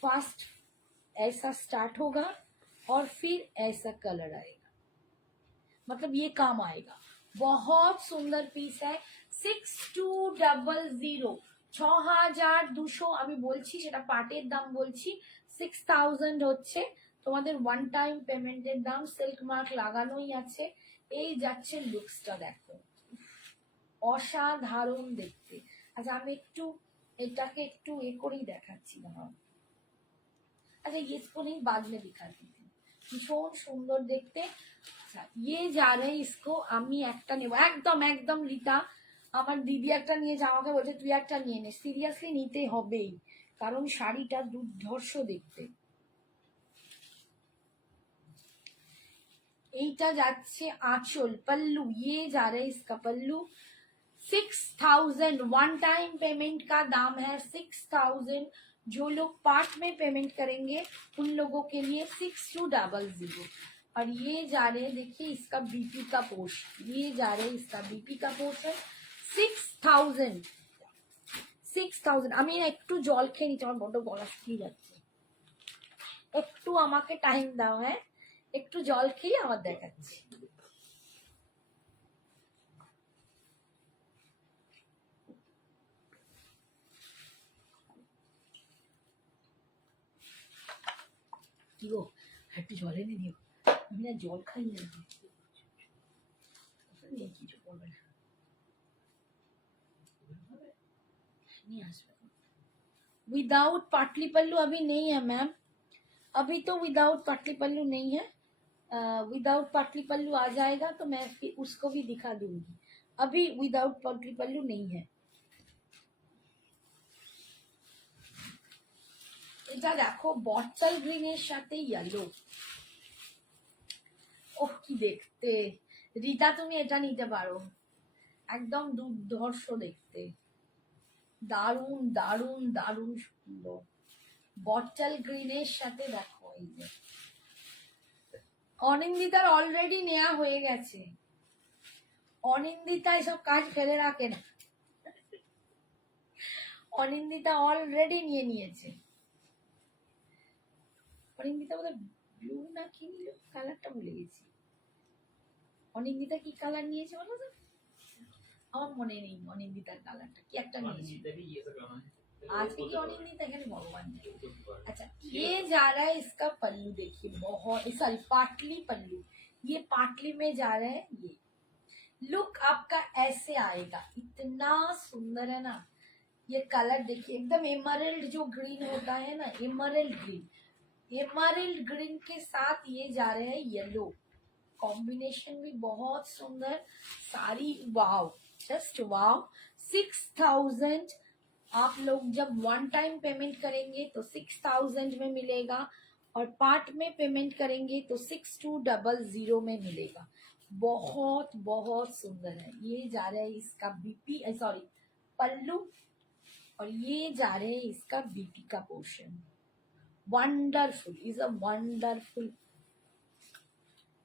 फास्ट ऐसा स्टार्ट होगा और फिर ऐसा कलर आएगा, मतलब ये काम आएगा। बहुत सुंदर पीस है। 6200, 6200 আমি বলছি, সেটা পাটের দাম বলছি। 6000 হচ্ছে তোমাদের ওয়ান টাইম পেমেন্টের দাম, সিল্ক মার্ক লাগানোই আছে। এই যাচ্ছে লুকসটা দেখো, অসাধারণ দেখতে। আচ্ছা আমি একটু এটাকে একটু করেই দেখাচ্ছি না। अच्छा ये इसको नहीं, बाद में दिखाती थी, ভীষণ সুন্দর দেখতে। আচ্ছা ये जा रहे हैं, इसको আমি একটা নেব একদম একদম। রিতা আমার দিদি একটা নিয়েছে, আমাকে বলছে তুই একটা নিয়ে নে। সিরিয়াসলি নিতে হবেই, কারণ শাড়িটা দুর্ধর্ষ দেখতে। এইটা যাচ্ছে আঁচল, पल्लू ये जा रहे हैं, इसका पल्लू 6000। वन टाइम पेमेंट का दाम है 6000। जो लोग पार्ट में पेमेंट करेंगे उन लोगों के लिए 6200। और ये जा रहे हैं, देखिए इसका बीपी का पोर्शन, ये जा रहे हैं इसका बीपी का पोर्शन 6000। 6000। আমি একটু জল খেয়ে নিচ্ছি, আমার বড্ড গলা শুকিয়ে যাচ্ছে, একটু আমাকে টাইম দাও। হ্যাঁ একটু জল খেয়ে আবার দেখাচ্ছি। কি গো একটু জল এনে দিও, আমি না জল খাই না, কিছু করবে না, नहीं आ सकता। विदाउट पाटली पल्लू अभी नहीं है मैम, अभी तो विदाउट पाटली पल्लू नहीं है। विदाउट पाटली पल्लू आ जाएगा तो मैं फिर उसको भी दिखा दूंगी। अभी विदाउट पाटली पल्लू नहीं है। এটা দেখো বটল গ্রিনের সাথে ইয়েলো, ওহ কি দেখতে। রিতা তুমি এটা নিতে পারো, একদম দুর্ধর্ষ দেখতে, দারুণ দারুণ দারুণ সুন্দর। বটল গ্রিনের সাথে দেখো এই যে অনিন্দিতার অলরেডি নেওয়া হয়ে গেছে। অনিন্দিতা এসব কাজ ফেলে রাখে না, অনিন্দিতা অলরেডি নিয়ে নিয়েছে। অনিন্দিতা বোধহয় ব্লু না কি নিল, কালারটা ভুলে গেছি। অনিন্দিতা কি কালার নিয়েছে বলো তো, আমার মনে নেই অনিন্দিতার কালারটা কি একটা নিয়েছে। आज की अनिंदिता है भगवान। अच्छा ये जा रहा है, इसका पल्लू देखिए बहुत, सॉरी पाटली पल्लू, ये पाटली में जा रहा है। ये लुक आपका ऐसे आएगा, इतना सुंदर है ना। ये कलर देखिए एकदम एमरल्ड जो ग्रीन होता है ना, एमरल्ड ग्रीन, एमरल्ड ग्रीन के साथ ये जा रहे हैं येलो। कॉम्बिनेशन भी बहुत सुंदर, सारी वाव, जस्ट वाव। 6000 आप लोग जब वन टाइम पेमेंट करेंगे तो 6000 में मिलेगा, और पार्ट में पेमेंट करेंगे तो 6200 में मिलेगा। बहुत बहुत सुंदर है। ये जा रहा है इसका बीपी, सॉरी पल्लू, और ये जा रहे हैं इसका बीपी का portion. Wonderful, is a wonderful,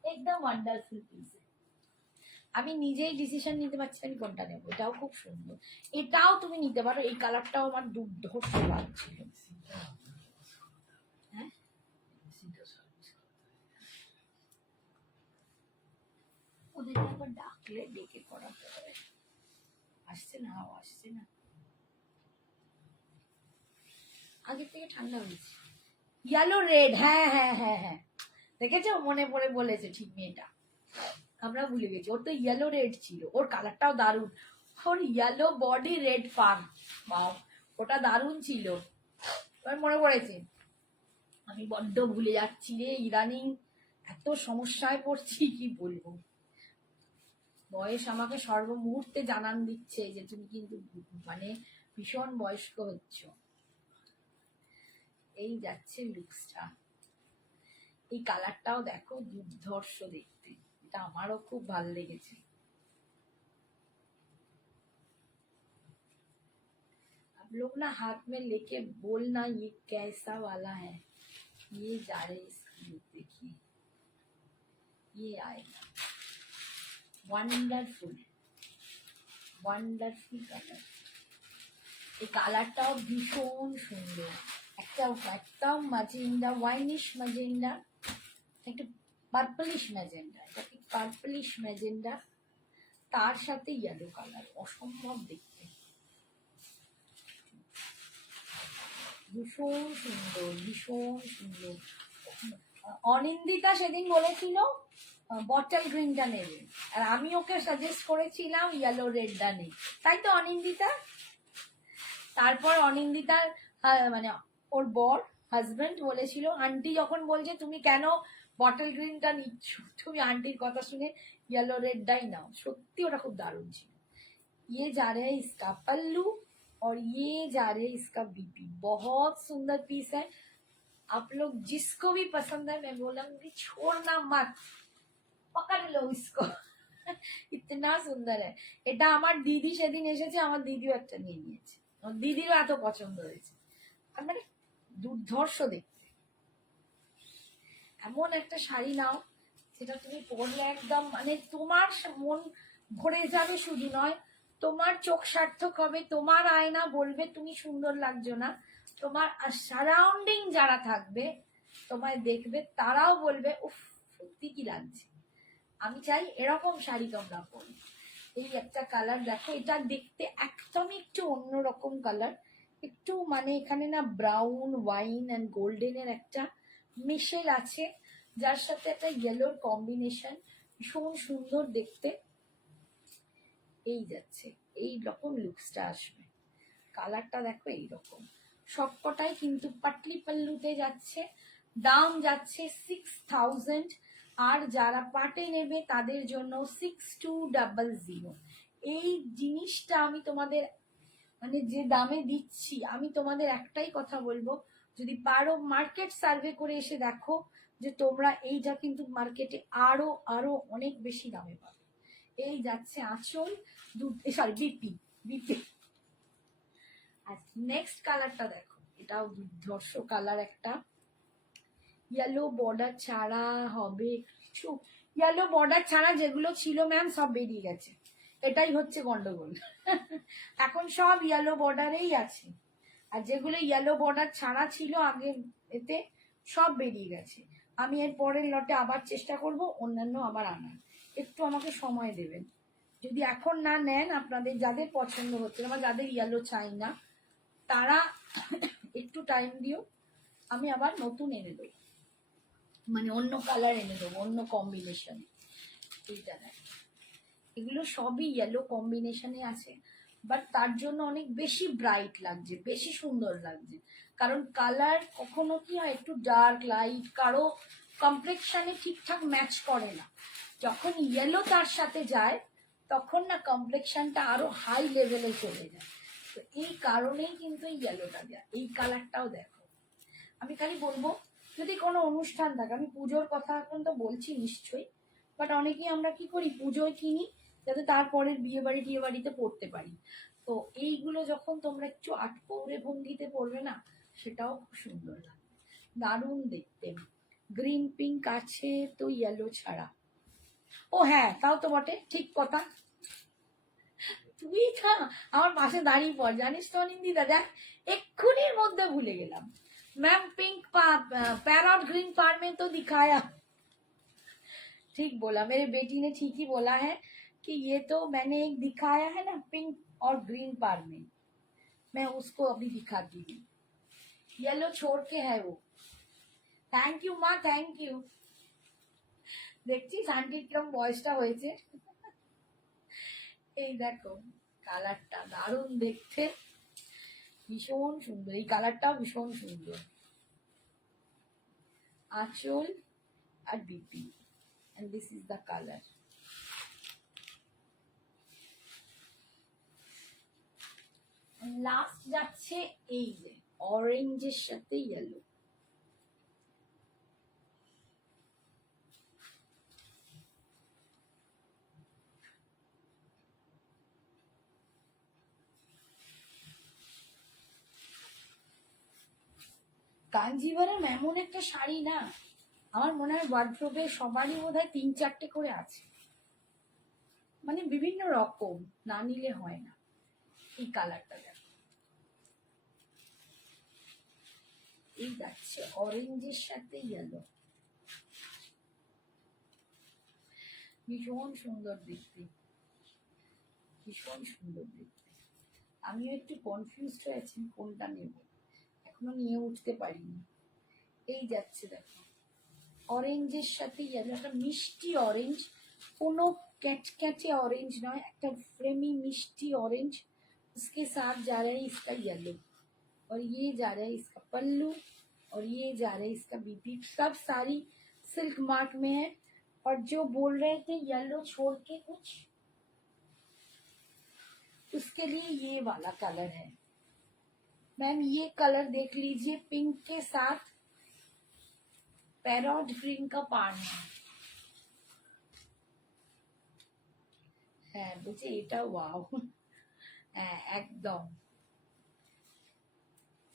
एकदम वंडरफुल पीस है। আমি নিজেই ডিসিশন নিতে পারছি আমি কোনটা নেব। এটাও খুব সুন্দর, এটাও তুমি নিতে পারো, এই কালারটাও আমার দুর্ধর্ষ লাগছিল। হ্যাঁ ওদের একবার ডাকলে ডেকে করাতে হবে। আসছে না, আসছে না, আগের থেকে ঠান্ডা হয়েছে। ইয়েলো রেড, হ্যাঁ হ্যাঁ হ্যাঁ হ্যাঁ, দেখেছো মনে পড়ে বলেছে ঠিক মেয়েটা, আমরা ভুলে গেছি। ওর তো ইয়েলো রেড ছিল, ওর কালারটাও দারুণ, ওর ইয়েলো বডি রেড পাগ, বাও ওটা দারুণ ছিল। এবার মনে পড়েছে, আমি বড্ড ভুলে যাচ্ছি রে ইদানিং, এত সমস্যায় পড়ছি কি বলবো। বয়স আমাকে সর্বমুহূর্তে জানান দিচ্ছে যে তুমি কিন্তু মানে ভীষণ বয়স্ক হচ্ছ। এই যাচ্ছে লুকসটা, এই কালারটাও দেখো দুর্ধর্ষ দেখতে, এটা আমারও খুব ভালো লেগেছে। आप लोग ना हाथ में लेके बोलना ये कैसा वाला है। ये जा रहे इसकी लुक देखिए, ये आएगा वंडरफुल, वंडरफुल कलर। এই কালারটাও ভীষণ সুন্দর, একটা একদম ম্যাজেন্ডা, ওয়াইনিশ ম্যাজেন্ডা, একটু পার্পলিশ ম্যাজেন্ডা, এটা কি পার্পলিশ ম্যাজেন্ডা, তার সাথে ইয়েলো কালার, অসম্ভব দেখতে, ভীষণ সুন্দর ভীষণ সুন্দর। অনিন্দিতা সেদিন বলেছিল বটল গ্রিনটা নেবে, আর আমি ওকে সাজেস্ট করেছিলাম ইয়েলো রেডটা নেই, তাই তো অনিন্দিতা। তারপর অনিন্দিতার মানে ওর বর হাজবেন্ড বলেছিল, আন্টি যখন বলছে তুমি কেন বটল গ্রিনটা নিচ্ছ, তুমি আন্টির কথা শুনে येलो रेडडाई नाओ। सत्यि ওটা খুব দারুণ ছিল। ये जा रहे हैं इसका पल्लू और ये जा रहे हैं इसका बीपी। बहुत सुंदर पीस है, आप लोग जिसको भी पसंद है मैं बोलूंगी छोड़ना मत, पकड़ लो इसको। इतना सुंदर है। এটা আমার দিদি সেদিন এসেছে, আমার দিদিও একটা নিয়ে নিয়েছে, আমার দিদিরও এত পছন্দ হয়েছে। আর মানে দুর্ধর্ষ দেখতে, এমন একটা শাড়ি নাও যেটা তুমি পরলে একদম মানে তোমার মন ভরে যাবে, শুধু নয় তোমার চোখ সার্থক হবে, তোমার আয়না বলবে তুমি সুন্দর লাগছো না, তোমার সারাউন্ডিং যারা থাকবে তোমায় দেখবে তারাও বলবে উফ সত্যি কি লাগছে। আমি চাই এরকম শাড়ি তোমরা পরো। এই একটা কালার দেখো, এটা দেখতে একদমই একটু অন্যরকম কালার, একটু মানে এখানে না ব্রাউন ওয়াইন অ্যান্ড গোল্ডেনের একটা মিশেল আছে, যার সাথে একটা ইয়েলোর কম্বিনেশন, ভীষণ সুন্দর দেখতে। এই যাচ্ছে এই রকম লুকসটা আসবে, কালারটা দেখো এইরকম। সবকটাই কিন্তু পাটলি পাল্লুতে যাচ্ছে, দাম যাচ্ছে 6000। আর যারা পাটে নেবে তাদের জন্য 6200। এই জিনিসটা আমি তোমাদের মানে যে দামে দিচ্ছি, আমি তোমাদের একটাই কথা বলবো, যদি পারো মার্কেট সার্ভে করে এসে দেখো যে তোমরা এইটা কিন্তু মার্কেটে আরো আরো অনেক বেশি দামে পাবে। এই যাচ্ছে আঁচল, সরি বিপি, বিপি। আর নেক্সট কালারটা দেখো, এটাও দুর্ধর্ষ কালার একটা, ইয়েলো বর্ডার ছাড়া হবে কিছু, ইয়েলো বর্ডার ছাড়া যেগুলো ছিল ম্যাম সব বেরিয়ে গেছে, এটাই হচ্ছে গন্ডগোল। এখন সব ইয়েলো বর্ডারেই আছে, আর যেগুলো ইয়েলো বর্ডার ছাড়া ছিল আগে এতে সব বেরিয়ে গেছে। আমি এর পরের লটে আবার চেষ্টা করব অন্যান্য আবার আনার, একটু আমাকে সময় দেবেন। যদি এখন না নেন, আপনাদের যাদের পছন্দ হচ্ছে না বা যাদের ইয়েলো চাই না তারা একটু টাইম দিও, আমি আবার নতুন এনে দেবো, মানে অন্য কালার এনে দেবো, অন্য কম্বিনেশন। এইটা দেখ, এগুলো সবই ইয়েলো কম্বিনেশনে আছে, বাট তার জন্য অনেক বেশি ব্রাইট লাগছে, বেশি সুন্দর লাগছে। কারণ কালার কখনো কি হয়, একটু ডার্ক লাইট কারো কমপ্লেক্সানে ঠিকঠাক ম্যাচ করে না, যখন ইয়েলো তার সাথে যায় তখন না কমপ্লেক্সানটা আরো হাই লেভেলে চলে যায়। তো এই কারণেই কিন্তু এই ইয়েলোটা দেয়। এই কালারটাও দেখো, আমি খালি বলবো যদি কোনো অনুষ্ঠান থাকে, আমি পুজোর কথা এখন তো বলছি নিশ্চয়ই, বাট অনেকেই আমরা কি করি পুজোয় কিনি যাতে তারপরের বিয়ে বাড়ি টিয়ে বাড়িতে পড়তে পারি। তো এইগুলো যখন তোমরা একটু আটপৌরে ভঙ্গিতে পড়বে না, সেটাও খুব সুন্দর লাগবে, দারুণ দেখতে। গ্রিন পিঙ্ক আছে তো ইয়েলো ছাড়া। ও হ্যাঁ, তাও তো বটে, ঠিক কথা। তুই না আমার পাশে দাঁড়িয়ে পড়, জানিস তো অনিন্দি দাদা, এক্ষুনির মধ্যে ভুলে গেলাম। मैम पिंक पैरॉट ग्रीन पार में तो दिखाया। ठीक बोला, मेरे बेटी ने ठीक ही बोला है कि ये तो मैंने एक दिखाया है ना पिंक और ग्रीन पार में, मैं उसको अभी दिखाती हूँ। येलो छोड़ के है वो। थैंक यू माँ, थैंक यू। দেখছিস আন্টির কিরম বয়সটা হয়েছে। এই দেখো কালারটা দারুণ দেখতে, ভীষণ সুন্দর, এই কালারটাও ভীষণ সুন্দর। আঁচল আর BP, and this is the color. Last যাচ্ছে এই যে অরেঞ্জের সাথে ইয়েলো। কাঞ্জিভারম এমন একটা শাড়ি না, আমার মনে হয় ওয়ার্ড্রোবে সবারই বোধহয় 3-4টে করে আছে, মানে বিভিন্ন রকম, না নিলে হয় না। এই কালারটা দেখো, এই যাচ্ছে অরেঞ্জের সাথে ইয়েলো, ভীষণ সুন্দর দেখতে, ভীষণ সুন্দর দেখতে। আমিও একটু কনফিউজড হয়েছি কোনটা নেব, এখনো নিয়ে উঠতে পারিনি। এই যাচ্ছে দেখো অরেঞ্জের সাথে ইয়েলো, একটা মিষ্টি অরেঞ্জ, কোনো ক্যাটক্যাটে অরেঞ্জ নয়, একটা फ्रेमी मिष्टी ऑरेंज। उसके साथ जा रहा है इसका येलो, और ये जा रहा है इसका पल्लू, और ये जा रहा है इसका बीपी। सब सारी सिल्क मार्क में है। और जो बोल रहे थे येलो छोड़ के कुछ, उसके लिए ये वाला कलर है मैम, ये कलर देख लीजिए, पिंक के साथ पैरॉट ग्रीन का पान है बुझे, এটা ওয়াও, হ্যাঁ একদম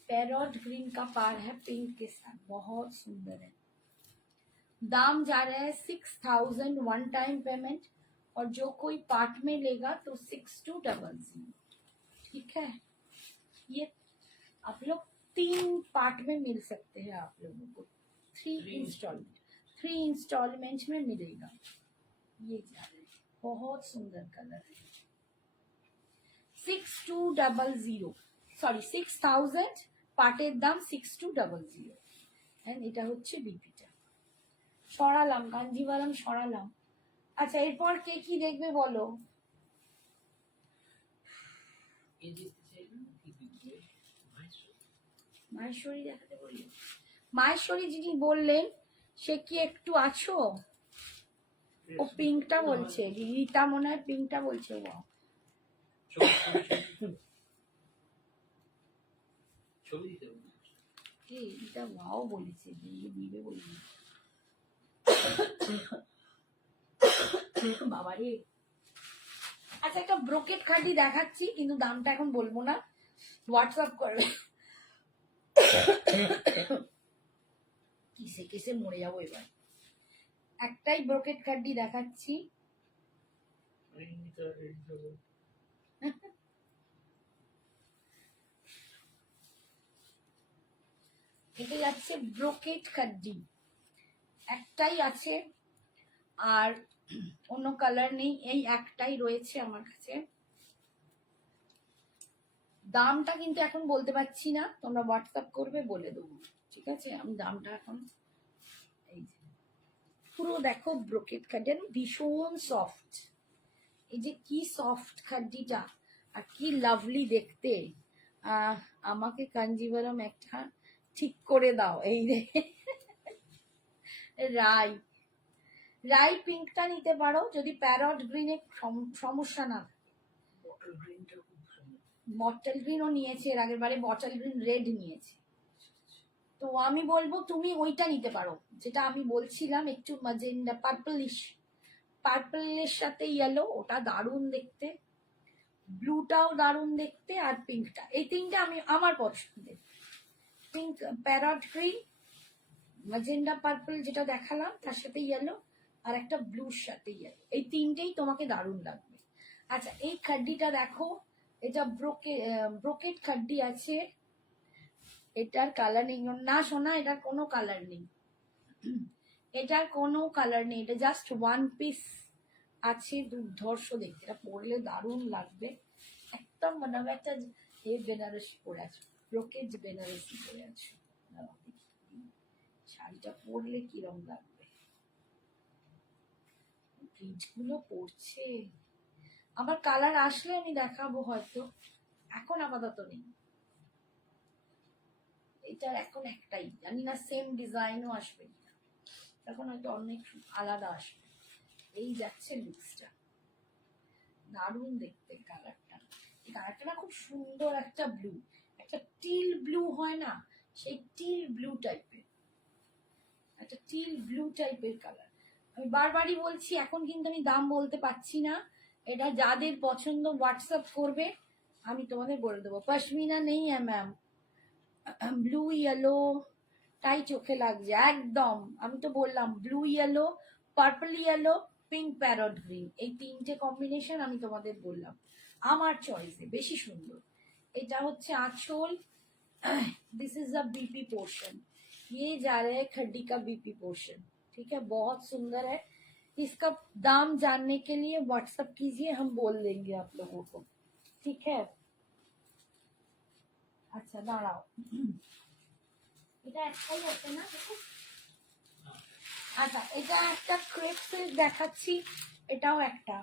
पैरॉट ग्रीन का पार है पिंक के साथ, बहुत सुंदर है। दाम जा रहा है 6000 वन टाइम पेमेंट, और जो कोई पार्ट में लेगा तो 6200। ठीक है, ये आप लोग 3 पार्ट में मिल सकते हैं, आप लोगों को 3 इंस्टॉलमेंट में मिलेगा। ये जा रहे हैं, बहुत सुंदर कलर है। 6200, সরি 6000, পাটের দাম 6200, এন্ড এটা হচ্ছে বিপিটা। সরালাম কাঞ্জিভারম, সরালাম। আচ্ছা এরপর কে কি দেখবে বলো? মাহেশ্বরী দেখাতে বললি, মাহেশ্বরী যিনি বললেন সে কি একটু আছো? ও পিঙ্কটা বলছে, রিতা মনে হয় পিঙ্কটা বলছে। ওয়াও, এটা ওয়াও বলেছে, দিবে বলি বাবারে। আচ্ছা, একটা ব্রোকেট খাটি দেখাচ্ছি, কিন্তু দামটা এখন বলবো না, হোয়াটসঅ্যাপ করবে। কিসে কিসে মরে যাবো এবার। একটাই ব্রোকেট খাড্ডি দেখাচ্ছি। এটা যাচ্ছে ব্রোকেট খাড্ডি, একটাই আছে, আর অন্য কালার নেই, এই একটাই রয়েছে আমার কাছে। দামটা কিন্তু এখন বলতে পারছি না, তোমরা হোয়াটসঅ্যাপ করবে, বলে দেবো, ঠিক আছে? আমি দামটা এখন, এই যে পুরো দেখো ব্রোকেট খাড্ডি, ভীষণ সফট, এই যে কি সফট খাড্ডিটা, আর কি লাভলি দেখতে। আমাকে কাঞ্জিভারম একটা ঠিক করে দাও, এই রে রাই, রাই পিঙ্কটা নিতে পারো যদি প্যারট গ্রিনে সমস্যা না। বটল গ্রিনও নিয়েছে এর আগের বারে, বটল গ্রিন রেড নিয়েছে। তো আমি বলবো তুমি ওইটা নিতে পারো, যেটা আমি বলছিলাম একটু ম্যাজেন্ডা পার্পলিশ, পার্পলের সাথে ইয়েলো, ওটা দারুণ দেখতে, ব্লুটাও দারুণ দেখতে, আর পিঙ্কটা, এই তিনটা আমি আমার পছন্দের। Pink, parrot green, magenta purple যেটা দেখালাম তার সাথে ইয়েলো, আর একটা ব্লুর সাথে ইয়েলো, এই তিনটেই তোমাকে দারুণ লাগবে। আচ্ছা, এই খাড্ডিটা দেখো, এটা ব্রোকেট খাড্ডি আছে, এটার কালার নেই না সোনা, এটার কোনো কালার নেই, এটার কোনো কালার নেই, এটা জাস্ট ওয়ান পিস আছে, দুর্ধর্ষ দেখতে, এটা পরলে দারুণ লাগবে, একদম মনে হবে একটা বেনারসি পরে আছো, ব্রোকেট বেনারসি পরে আছো। শাড়িটা পরলে কিরম লাগবে, ব্রিজগুলো পড়ছে। আমার কালার আসলে আমি দেখাবো হয়তো, এখন আপাতত নেই। এটা এখন একটাই, জানি না সেম ডিজাইনও আসবে কিনা, তখন হয়তো অনেক আলাদা আসবে। এই যাচ্ছে লুকসটা, দারুণ দেখতে কালারটা, এই কালারটা না খুব সুন্দর, একটা ব্লু, একটা টিল ব্লু হয় না, সেই টিল ব্লু টাইপের, একটা টিল ব্লু টাইপের কালার। আমি বারবারই বলছি, এখন কিন্তু আমি দাম বলতে পারছি না, এটা যাদের পছন্দ হোয়াটসঅ্যাপ করবে, আমি তোমাদের বলে দেবো। পশমিনা নেই ম্যাম, ব্লু ইয়েলো তাই চোখে লাগছে একদম, আমি তো বললাম blue yellow, purple yellow, pink parrot green, এই তিনটে কম্বিনেশন আমি তোমাদের বললাম আমার চয়েসে বেশি সুন্দর। এটা হচ্ছে आंचल, this is the BP portion, ये जा रहा है खड्डी का बीपी पोर्शन, ठीक है, बहुत सुंदर है। इसका दाम जानने के लिए व्हाट्सएप कीजिए, हम बोल देंगे आप लोगों को, ठीक है? अच्छा दाঁড়াও, এটা একটাই আছে না, দেখো। আচ্ছা, এটা একটা ক্রেপ সিল্ক দেখাচ্ছি, এটাও একটা,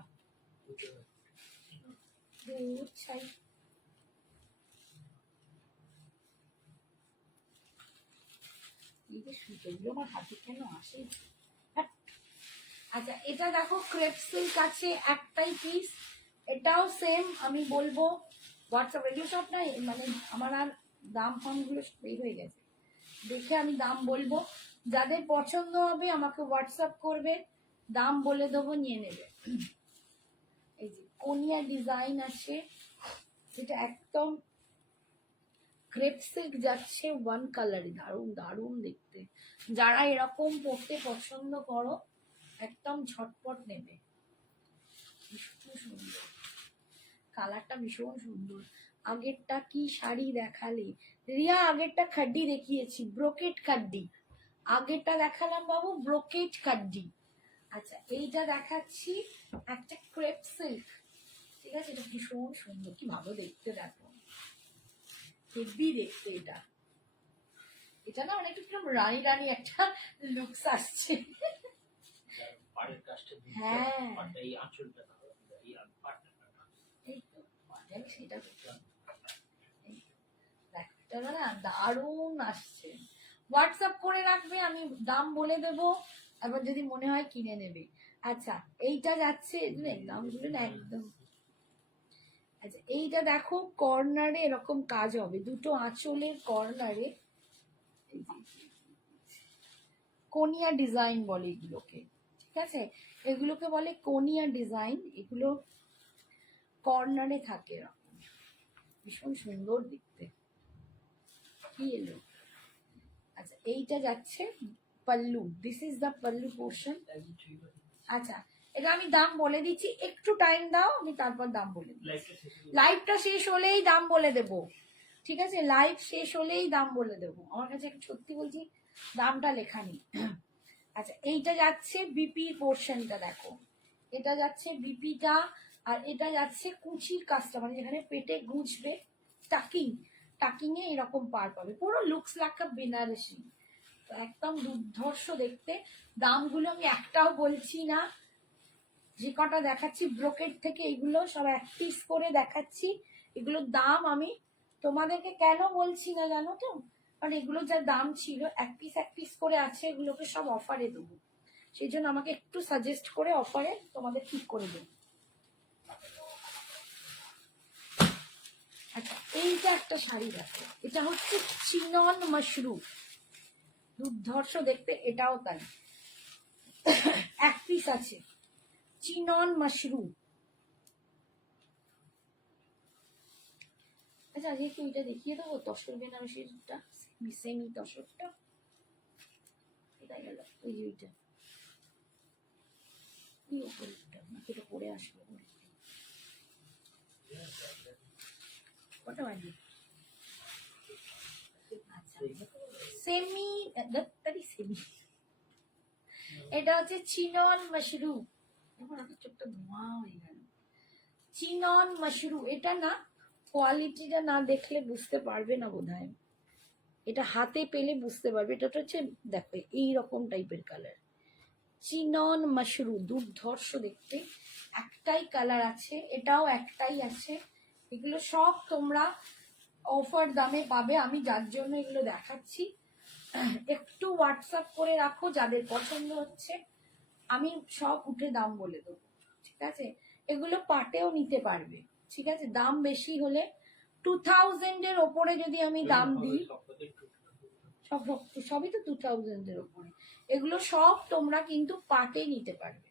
সুতোগুলো আমার হাতে কেন আসে। আচ্ছা, এটা দেখো ক্রেপ সিল্ক আছে, একটাই পিস, এটাও সেম, আমি বলবো হোয়াটসঅ্যাপ, এগুলো সব নাই মানে আমার আর দাম ফামগুলো বের হয়ে গেছে, দেখে আমি দাম বলবো, যাদের পছন্দ হবে আমাকে হোয়াটসঅ্যাপ করবে, দাম বলে দেবো, নিয়ে নেবে। এই যে কোনিয়া ডিজাইন আছে, যেটা একদম ক্রেপ সিল্ক যাচ্ছে, ওয়ান কালারে, দারুণ দারুণ দেখতে, যারা এরকম পরতে পছন্দ করো একদম ঝটপট নেবে, ভীষণ সুন্দর কালারটা, ভীষণ সুন্দর। আগেরটা কি শাড়ি দেখালে রিয়া? আগেরটা খাড্ডি দেখিয়েছি, ব্রোকেট খাড্ডি, আগেরটা দেখালাম বাবু ব্রোকেট খাড্ডি। আচ্ছা, এইটা দেখাচ্ছি একটা ক্রেপ সিল্ক, ঠিক আছে, এটা ভীষণ সুন্দর, কি ভালো দেখতে, দেখো হেভি দেখতে, এটা এটা না অনেকটা কিরকম রানী রানী একটা লুকস আসছে। হ্যাঁ, সেটা না দারুণ আসছে, হোয়াটসঅ্যাপ করে রাখবে, আমি দাম বলে দেবো, এবার যদি মনে হয় কিনে নেবে। আচ্ছা এইটা যাচ্ছে দামগুলো না একদম। আচ্ছা এইটা দেখো কর্নারে এরকম কাজ হবে, দুটো আঁচলের কর্নারে কোনিয়া ডিজাইন বলে এগুলোকে, ঠিক আছে, এগুলোকে বলে কোনিয়া ডিজাইন। এগুলো কর্নারে থাকে এরকম, ভীষণ সুন্দর দেখতে। কি এলো? আচ্ছা এইটা যাচ্ছে pallu, this is the pallu portion. আচ্ছা এটা আমি দাম বলে দিচ্ছি, একটু টাইম দাও, আমি তারপর দাম বলে দিচ্ছি। লাইভটা শেষ হলেই দাম বলে দেব, ঠিক আছে, লাইভ শেষ হলেই দাম বলে দেবো। আমার কাছে সত্যি বলছি দামটা লেখা নেই। আচ্ছা এইটা যাচ্ছে বিপি পোর্শনটা দেখো, এটা যাচ্ছে বিপিটা, আর এটা যাচ্ছে কুচির কাজটা, মানে যেখানে পেটে গুঁজবে, টাকিং, টাকিং এ এরকম পার পাবে, পুরো লুকস লাইক আ বেনারসি, একদম দুর্ধর্ষ দেখতে। দামগুলো আমি একটাও বলছি না, যে কটা দেখাচ্ছি ব্রোকেট থেকে এগুলো সব 1 পিস করে দেখাচ্ছি। এগুলোর দাম আমি তোমাদেরকে কেন বলছি না জানো তো, কারণ এগুলো যা দাম ছিল 1 পিস করে আছে, এগুলোকে সব অফারে দেবো, সেই জন্য আমাকে একটু সাজেস্ট করে অফারে তোমাদের ঠিক করে দেবো। আচ্ছা এইটা একটা শাড়ি দেখো, এটা হচ্ছে চিনন মাশরুম, দুর্ধর্ষ দেখতে, এটাও তাই 1 পিস আছে, চিনন মাশরুম। আচ্ছা যেহেতু এটা দেখিয়ে দেবো তসর বেনারসিটা, সেমি তসরটা, এটা গেল ওই যে ওইটা, কি ওপরটা নাকি এটা পরে আসবে, কটা বাজে? আচ্ছা সেমি, সেমি, এটা হচ্ছে চিনন মাশরুম। এখন একটা ছোট্ট ধোঁয়া হয়ে গেল, চিনন মাশরুম। এটা না কোয়ালিটিটা না দেখলে বুঝতে পারবে না বোধহয়, এটা হাতে পেলে বুঝতে পারবে। এটা হচ্ছে দেখো এইরকম টাইপের কালার, চিনন মাশরুম, দুর্ধর্ষ দেখতে, একটাই কালার আছে, এটাও একটাই আছে। এগুলো সব তোমরা অফার দামে পাবে, আমি যার জন্য এগুলো দেখাচ্ছি। একটু হোয়াটসঅ্যাপ করে রাখো যাদের পছন্দ হচ্ছে, আমি সব উঠে দাম বলে দেবো, ঠিক আছে। এগুলো পাটেও নিতে পারবে, ঠিক আছে, দাম বেশি হলে 2000 এর ওপরে যদি আমি দাম দিই, সবই তো 2000 এর ওপরে, এগুলো সব তোমরা কিন্তু পাটে নিতে পারবে,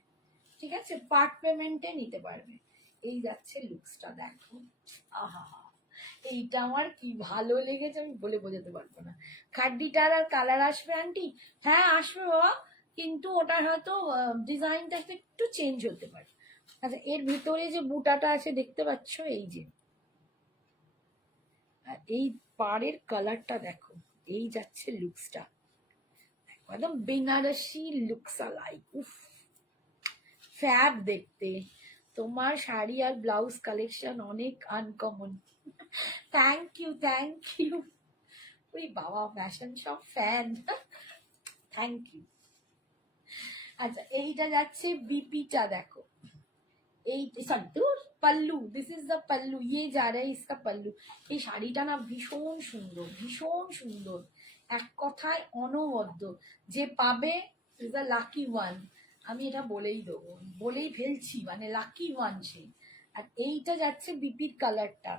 ঠিক আছে, পার্ট পেমেন্টে নিতে পারবে। এই যাচ্ছে লুকসটা দেখো, আহা এইটা আমার কি ভালো লেগেছে, আমি বলে বোঝাতে পারবো না। খাড্ডিটার আর কালার আসবে আন্টি? হ্যাঁ আসবে বাবা, কিন্তু ওটা হয়তো ডিজাইনটা একটু চেঞ্জ হতে পারে। আচ্ছা এর ভিতরে যে বুটাটা আছে দেখতে পাচ্ছ, এই যে, আর এই পাড়ের কালারটা দেখো, এই যাচ্ছে লুকসটা, একদম বেনারসি লুকস আলাইক, উফ ফ্যাব দেখতে। তোমার শাড়ি আর ব্লাউজ কালেকশন অনেক uncommon, thank you thank you, ওই বাবা ফ্যাশন সব ফ্যান, থ্যাংক ইউ। আচ্ছা এইটা যাচ্ছে বিপিটা দেখো, এই সরি তোর pallu, this is the pallu, ইয়ে যা রে ইসকা পাল্লু। এই শাড়িটা না ভীষণ সুন্দর, ভীষণ সুন্দর, এক কথায় অনবদ্য, যে পাবে ইজ দ্য লাকি ওয়ান, আমি এটা বলেই দেবো, বলেই ফেলছি, মানে লাকি ওয়ান সে। আর এইটা যাচ্ছে বিপির কালারটা,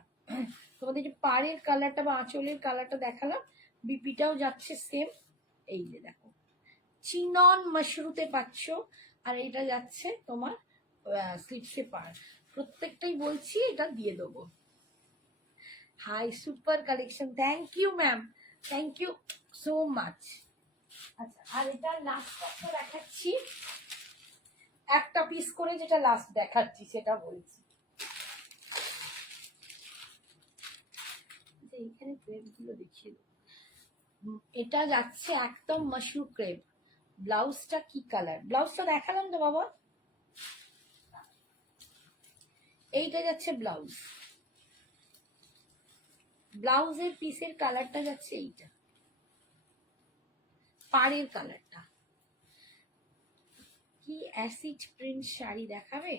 তোমাদের যে পাড়ের কালারটা বা আঁচলের কালারটা দেখালাম, বিপিটাও যাচ্ছে সেম, এই যে দেখো চিনন মাশরুতে পাচ্ছ, আর এটা যাচ্ছে তোমার স্লিপসে পার, প্রত্যেকটাই বলছি এটা দিয়ে দেবো। Hi super collection, thank you ma'am, thank you so much. আচ্ছা আর এটা লাস্ট একটা দেখাচ্ছি, একটা পিস করে যেটা লাস্ট দেখাচ্ছি সেটা বলছি। এইখানে ক্রেপগুলো দেখিয়ে দেবো, এটা যাচ্ছে একদম মাশরু ক্রেপ। ব্লাউজটা কি কালার, ব্লাউজটা দেখালাম তো বাবা, এইটা যাচ্ছে ব্লাউজ, ব্লাউজের পিসের কালারটা যাচ্ছে এইটা, পাড়ের কালারটা। কি অ্যাসিড প্রিন্ট শাড়ি দেখাবে?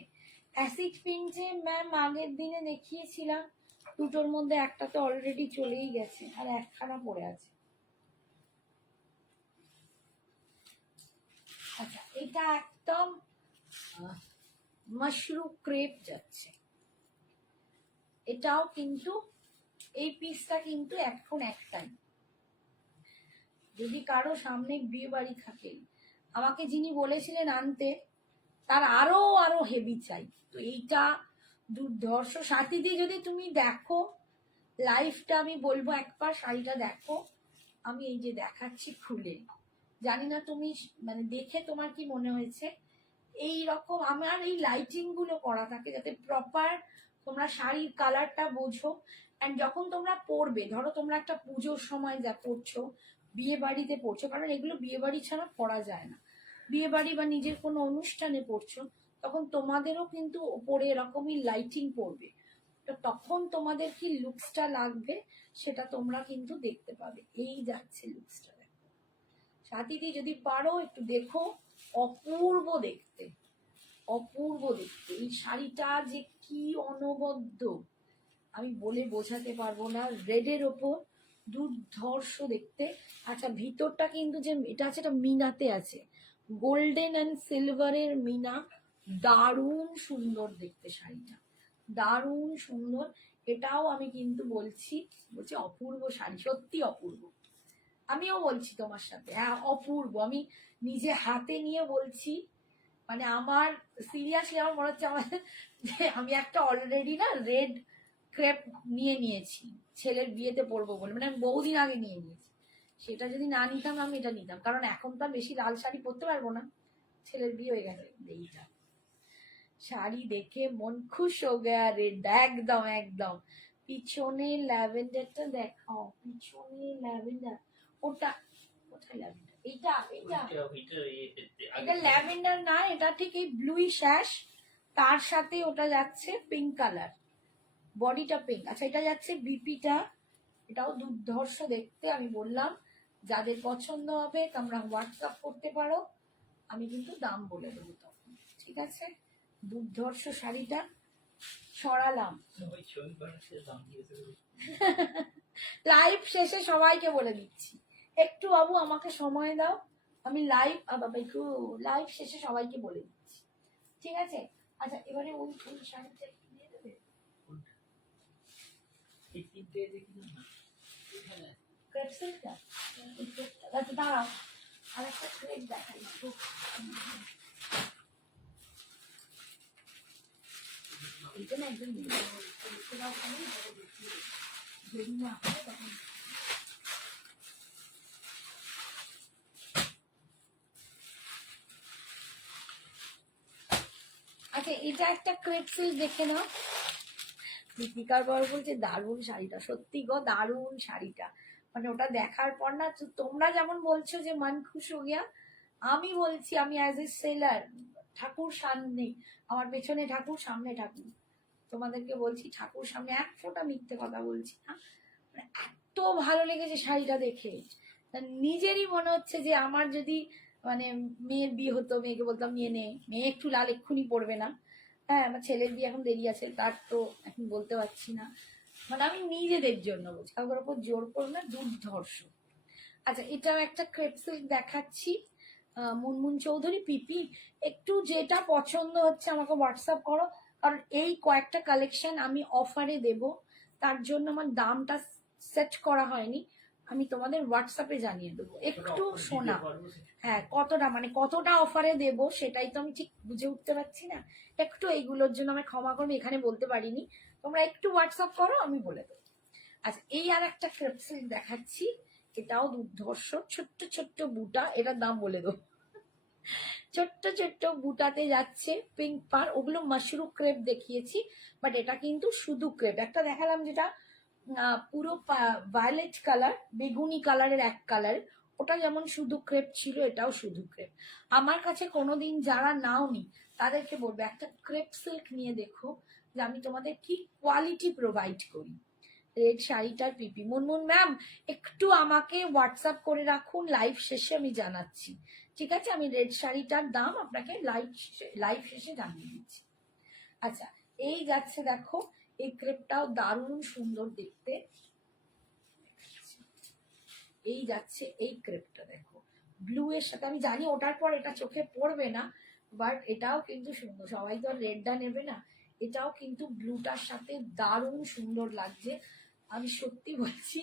অ্যাসিড প্রিন্টে ম্যাম আগের দিনে দেখিয়েছিলাম, দুটোর মধ্যে একটা তো অলরেডি চলেই গেছে, আর একখানা পড়ে আছে। আচ্ছা এটা একদম মাশরুম ক্রেপ যাচ্ছে, এটাও কিন্তু এই পিসটা কিন্তু এখন একটাই। যদি কারো সামনে বিয়ে বাড়ি থাকে, আমাকে যিনি বলেছিলেন আনতে তার আরো আরো হেভি চাই, তো এইটা দুর্ধর্ষ। সাথীদি যদি তুমি দেখো লাইফটা, আমি বলবো একবার শাড়িটা দেখো। আমি এই যে দেখাচ্ছি খুলে, জানি না তুমি মানে দেখে তোমার কি মনে হয়েছে। এই রকম আমার এই লাইটিং গুলো করা থাকে যাতে প্রপার তোমরা শাড়ির কালারটা বোঝো। অ্যান্ড যখন তোমরা পরবে, ধরো তোমরা একটা পুজোর সময় যা পরছো, বিয়ে বাড়িতে পরছো, কারণ এগুলো বিয়ে বাড়ি ছাড়া পরা যায় না, বিয়ে বাড়ি বা নিজের কোনো অনুষ্ঠানে পরছো, তখন তোমাদেরও কিন্তু ওপরে এরকমই লাইটিং পড়বে, তো তখন তোমাদের কি লুকসটা লাগবে সেটা তোমরা কিন্তু দেখতে পাবে। এই যাচ্ছে লুকসটা, দেখো সাথীদি যদি পারো একটু দেখো, অপূর্ব দেখতে, অপূর্ব দেখতে। এই শাড়িটা যে কি অনবদ্য আমি বলে বোঝাতে পারবো না, রেডের ওপর দুর্ধর্ষ দেখতে। আচ্ছা ভিতরটা কিন্তু যে এটা আছে, এটা মিনাতে আছে, গোল্ডেন অ্যান্ড সিলভারের মিনা, দারুণ সুন্দর দেখতে শাড়িটা, দারুণ সুন্দর। এটাও আমি কিন্তু বলছি অপূর্ব শাড়ি, সত্যি অপূর্ব। আমিও বলছি তোমার সাথে, হ্যাঁ অপূর্ব, আমি নিজে হাতে নিয়ে বলছি। মানে আমার সিরিয়াসলি আমার মনে হচ্ছে আমার যে আমি একটা অলরেডি না রেড ক্রেপ নিয়ে নিয়েছি ছেলের বিয়েতে পরবো বলে, মানে আমি বহুদিন আগে নিয়ে নিয়েছি। সেটা যদি না নিতাম আমি এটা নিতাম, কারণ এখন তো আর বেশি লাল শাড়ি পরতে পারবো না, ছেলের বিয়ে হয়ে গেছে। এইটা শাড়ি দেখে মন খুশ হয়ে গেয়া রেড, একদম একদম। পিছনে ল্যাভেন্ডারটা দেখাও, পিছনে ল্যাভেন্ডার, ওটা কোথায় ল্যাভেন্ডার? এইটা এইটা এটা ল্যাভেন্ডার না, এটা ঠিক এই ব্লুই শ্যাশ, তার সাথে ওটা যাচ্ছে পিঙ্ক কালার, বডিটা পিঙ্ক। আচ্ছা এটা যাচ্ছে বিপিটা, এটাও দুর্ধর্ষ দেখতে। আমি বললাম যাদের পছন্দ হবে তোমরা হোয়াটসঅ্যাপ করতে পারো, আমি কিন্তু দাম বলে দেবো তখন, ঠিক আছে। দুর্ধর্ষ শাড়িটা সরালাম, লাইভ শেষে সবাইকে বলে দিচ্ছি, একটু বাবু আমাকে সময় দাও, আমি লাইভ বাবা একটু লাইভ শেষে সবাইকে বলে দিচ্ছি, ঠিক আছে। আচ্ছা এবারে ওই ওই শাড়িটা একটু দিয়ে দেবে, ক্রেপসেলটা, আচ্ছা দাঁড়াও আর একটা ক্রেপ দেখাই একটু। এইটা না একদম যদি না হয় তখন আচ্ছা এটা একটা ক্রেপ সিল্ক দেখে নাও। দীপিকার বর বলছে দারুণ শাড়িটা, সত্যি গো দারুণ শাড়িটা, মানে ওটা দেখার পর না তোমরা যেমন বলছো যে মন খুশ হয়ে গিয়া, আমি বলছি আমি অ্যাজ এ সেলার, ঠাকুর সামনে, আমার পেছনে ঠাকুর সামনে ঠাকুর, তোমাদেরকে বলছি ঠাকুর সামনে এক ফোঁটা মিথ্যে কথা বলছি না, মানে এত ভালো লেগেছে শাড়িটা দেখে, নিজেরই মনে হচ্ছে যে আমার যদি মানে মেয়ের বিয়ে হতো, মেয়েকে বলতাম নিয়ে নে, মেয়ে একটু লাল এক্ষুনি পড়বে না, হ্যাঁ আমার ছেলের বিয়ে এখন দেরি আছে, তার তো এখন বলতে পারছি না, মানে আমি নিজেদের জন্য বলছি, কাউকে ওপর জোর করবো না, দুর্ধর্ষ। আচ্ছা এটাও একটা ক্রেপ সিল্ক দেখাচ্ছি, মুনমুন চৌধুরী পিপি, একটু যেটা পছন্দ হচ্ছে আমাকে হোয়াটসঅ্যাপ করো, কারণ এই কয়েকটা কালেকশন আমি অফারে দেব, তার জন্য আমার দামটা সেট করা হয়নি, আমি তোমাদের হোয়াটসঅ্যাপে জানিয়ে দেবো একটু শোনা। হ্যাঁ কতটা মানে কতটা অফারে দেব সেটাই তো আমি ঠিক বুঝে উঠতে পারছি না, একটু এইগুলোর জন্য আমি ক্ষমা করবো, এখানে বলতে পারিনি, তোমরা একটু হোয়াটসঅ্যাপ করো আমি বলে দেবো। আচ্ছা এই আর একটা ক্রেপ সিল্ক দেখাচ্ছি, এটাও দুর্ধর্ষ, ছোট্ট ছোট্ট বুটা, এটার দাম বলে দেবো, ছোট্ট ছোট্ট বুটাতে যাচ্ছে পিঙ্ক পার, ওগুলো মাশরুম ক্রেপ দেখিয়েছি, বাট এটা কিন্তু শুধু ক্রেপ। একটা দেখালাম যেটা পুরো ভায়োলেট কালার, বেগুনি কালারের এক কালার, ওটা যেমন শুধু ক্রেপ ছিল, এটাও শুধু ক্রেপ। আমার কাছে কোনোদিন যারা নাওনি তাদেরকে বলবো একটা ক্রেপ সিল্ক নিয়ে দেখো, যে আমি তোমাদের কি কোয়ালিটি প্রোভাইড করি। রেড শাড়িটার পিপি, মুনমুন ম্যাম একটু আমাকে হোয়াটসঅ্যাপ করে রাখুন, লাইভ শেষে আমি জানাচ্ছি, ঠিক আছে। আমি রেড শাড়িটার দাম আপনাকে লাইভ শেষে জানিয়ে দিচ্ছি। আচ্ছা এই যাচ্ছে দেখো, এই ক্রেপটাও দারুণ সুন্দর দেখতে, এই যাচ্ছে এই ক্রেপটা দেখো ব্লু এর সাথে, আমি জানি ওটার পর এটা চোখে পড়বে না, বাট এটাও কিন্তু সুন্দর, সবাই তো আর রেডটা নেবে না, এটাও কিন্তু ব্লুটার সাথে দারুণ সুন্দর লাগছে। আমি সত্যি বলছি,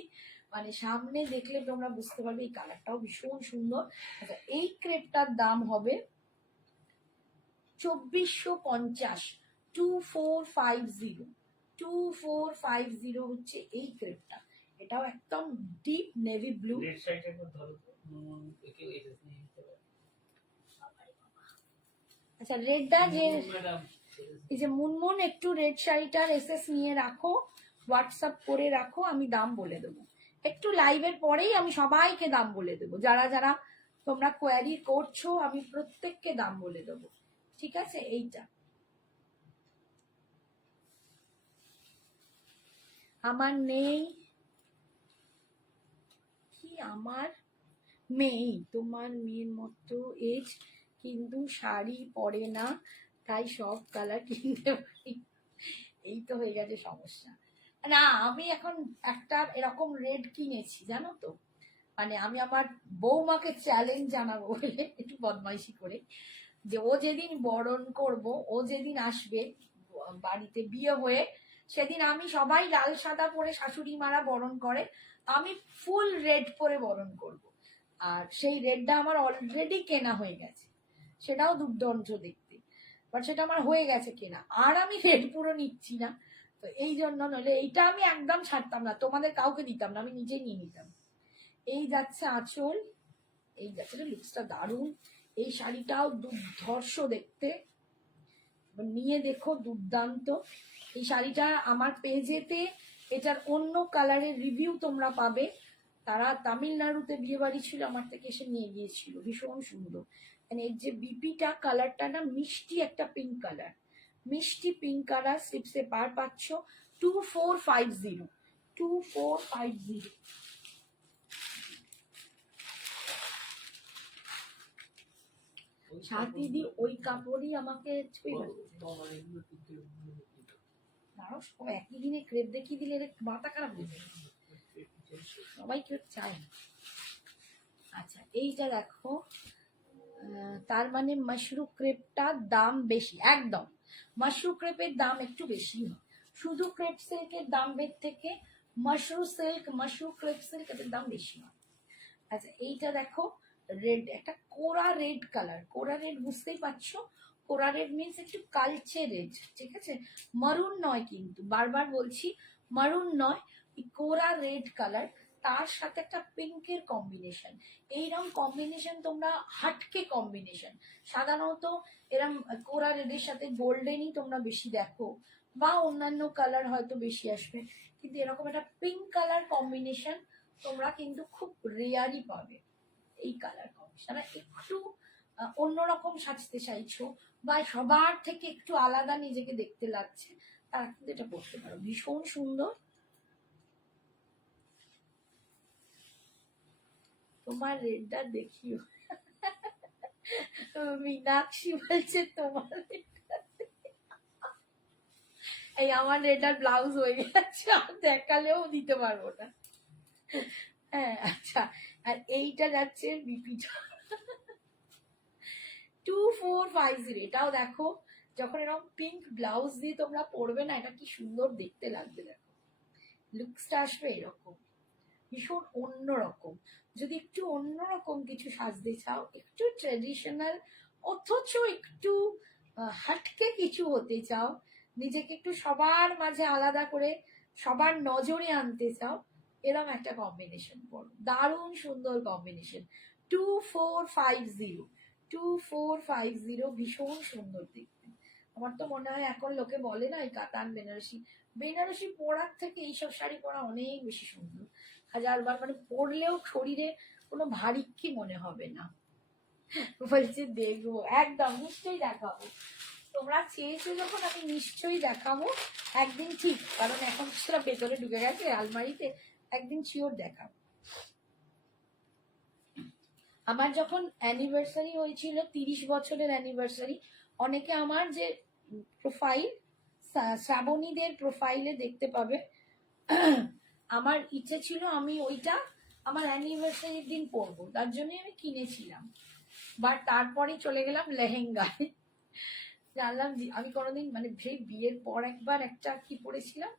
মানে সামনে দেখলে তোমরা বুঝতে পারবে এই কালারটাও ভীষণ সুন্দর। আচ্ছা, এই ক্রেপটার দাম হবে 2450, 2450, 2450 হচ্ছে এই ক্রেপটা। এটাও একদম ডিপ নেভি ব্লু। আচ্ছা, রেডটা যে এই যে মুনমুন, একটু রেড শাড়িটার এসএস নিয়ে রাখো, হোয়াটসঅ্যাপ করে রাখো, আমি দাম বলে দেবো একটু লাইভের পরেই। আমি সবাইকে দাম বলে দেবো, যারা যারা তোমরা কোয়ারি করছো আমি প্রত্যেককে দাম বলে দেবো, ঠিক আছে? এইটা আমার নেই কি, আমার মেয়ে, তোমার মেয়ের মতো এজ, কিন্তু শাড়ি পরে না, তাই সব কালার কিনতে পারি। এই তো হয়ে গেছে সমস্যা। না, আমি এখন একটা এরকম রেড কিনেছি জানো তো, মানে আমি আমার বৌমাকে চ্যালেঞ্জ জানাবো বলে একটু বদমাইশি করে, যে ও যেদিন বরণ করব, ও যেদিন আসবে বাড়িতে বিয়ে হয়ে, সেদিন আমি, সবাই লাল সাদা পরে শাশুড়ি মারা বরণ করে, আমি ফুল রেড পরে বরণ করব। আর সেই রেডটা আমার অলরেডি কেনা হয়ে গেছে, সেটাও দুর্দান্ত দেখতে, বাট সেটা আমার হয়ে গেছে কেনা, আর আমি রেড পুরো নিচ্ছি না। তো এই জন্য, নইলে এইটা আমি একদম ছাড়তাম না, তোমাদের কাউকে দিতাম না, আমি নিজেই নিয়ে নিতাম। এই যাচ্ছে আঁচল, এই যাচ্ছে, লুকসটা দারুণ। এই শাড়িটাও দুর্ধর্ষ দেখতে, নিয়ে দেখো, দুর্দান্ত। এই শাড়িটা আমার পেজেতে, এটার অন্য কালারের রিভিউ তোমরা পাবে। তারা তামিলনাড়ুতে বিয়ে বাড়ি ছিল, আমার থেকে এসে নিয়ে গিয়েছিল, ভীষণ সুন্দর। মানে এর যে বিপিটা, কালারটা না মিষ্টি একটা পিঙ্ক কালার, মিষ্টি পিঙ্ক কালার। স্লিপসে পার পাচ্ছ 2450, 2450। সাথীদি ওই কাপড়ই আমাকে একই দিনে ক্রেপ দেখিয়ে দিলে মাথা খারাপ হয়ে যাবে, সবাই কেউ চায় না। আচ্ছা, এইটা দেখো, তার মানে মাশরু ক্রেপটার দাম বেশি, একদম মাশরু ক্রেপের দাম একটু বেশি হয়, শুধু ক্রেপ সিল্কের দামের থেকে Mashru silk, Mashru crepe silk এদের দাম বেশি হয়। আচ্ছা, এইটা দেখো, রেড, একটা কোরা রেড কালার, কোরা রেড বুঝতেই পারছো, কোরা রেড মিনস একটু কালচে রেড, ঠিক আছে? মারুন নয়, কিন্তু বারবার বলছি মারুন নয়, কোরা রেড কালার, তার সাথে একটা পিঙ্কের কম্বিনেশন। এইরকম কম্বিনেশন তোমরা হাটকে কম্বিনেশন, সাধারণত এরম কোরা রেডের সাথে গোল্ডেনই তোমরা বেশি দেখো, বা অন্যান্য কালার হয়তো বেশি আসবে, কিন্তু এরকম একটা পিঙ্ক কালার কম্বিনেশন তোমরা কিন্তু খুব রেয়ারই পাবে। এই কালার কম্বিনেশন একটু অন্যরকম সাজতে চাইছো, বা সবার থেকে একটু আলাদা নিজেকে দেখতে লাগছে, তারা কিন্তু এটা পড়তে পারো, ভীষণ সুন্দর। তোমার রেডটা দেখিও, মীনাক্ষী বলছে তোমার, এই আমার রেডার ব্লাউজ হয়ে গেছে, আর দেখালেও দিতে পারবো না। হ্যাঁ, আচ্ছা, আর এইটা যাচ্ছে বিপিটা 2450। এটাও দেখো, যখন এরকম পিঙ্ক ব্লাউজ দিয়ে তোমরা পরবে না, এটা কি সুন্দর দেখতে লাগবে, দেখো লুকসটা আসবে এরকম, ভীষণ অন্যরকম। যদি একটু অন্যরকম কিছু সাজতে চাও, একটু ট্রেডিশনাল অথচ একটু হাটকে কিছু হতে চাও, নিজেকে একটু সবার মাঝে আলাদা করে সবার নজরে আনতে চাও, এরকম একটা কম্বিনেশন পড়ো, দারুণ সুন্দর কম্বিনেশন। 2450, 2450, ভীষণ সুন্দর দেখতে। আমার তো মনে হয় এখন লোকে বলে না, এই কাতান বেনারসি, বেনারসি পরার থেকে এইসব শাড়ি পরা অনেক বেশি সুন্দর, হাজারবার, মানে পরলেও শরীরে কোনো ভারিক্কি মনে হবে না। বলছে দেখবো, একদম নিশ্চয়ই দেখাবো, তোমরা চেয়েছো যখন আমি নিশ্চয়ই দেখাবো একদিন, ঠিক, কারণ এখন সেটা ভেতরে ঢুকে গেছে আলমারিতে, একদিন শিওর দেখাবো। আমার যখন অ্যানিভার্সারি হয়েছিল, 30 বছরের অ্যানিভার্সারি, অনেকে আমার যে প্রোফাইল, শ্রাবণীদের প্রোফাইলে দেখতে পাবে, আমার ইচ্ছে ছিল আমি ওইটা আমার অ্যানিভার্সারির দিন পরবো, তার জন্যই আমি কিনেছিলাম, বাট তারপরে চলে গেলাম লেহেঙ্গায়। জানলাম আমি কোনোদিন মানে বিয়ের পর একবার একটা কি পরেছিলাম,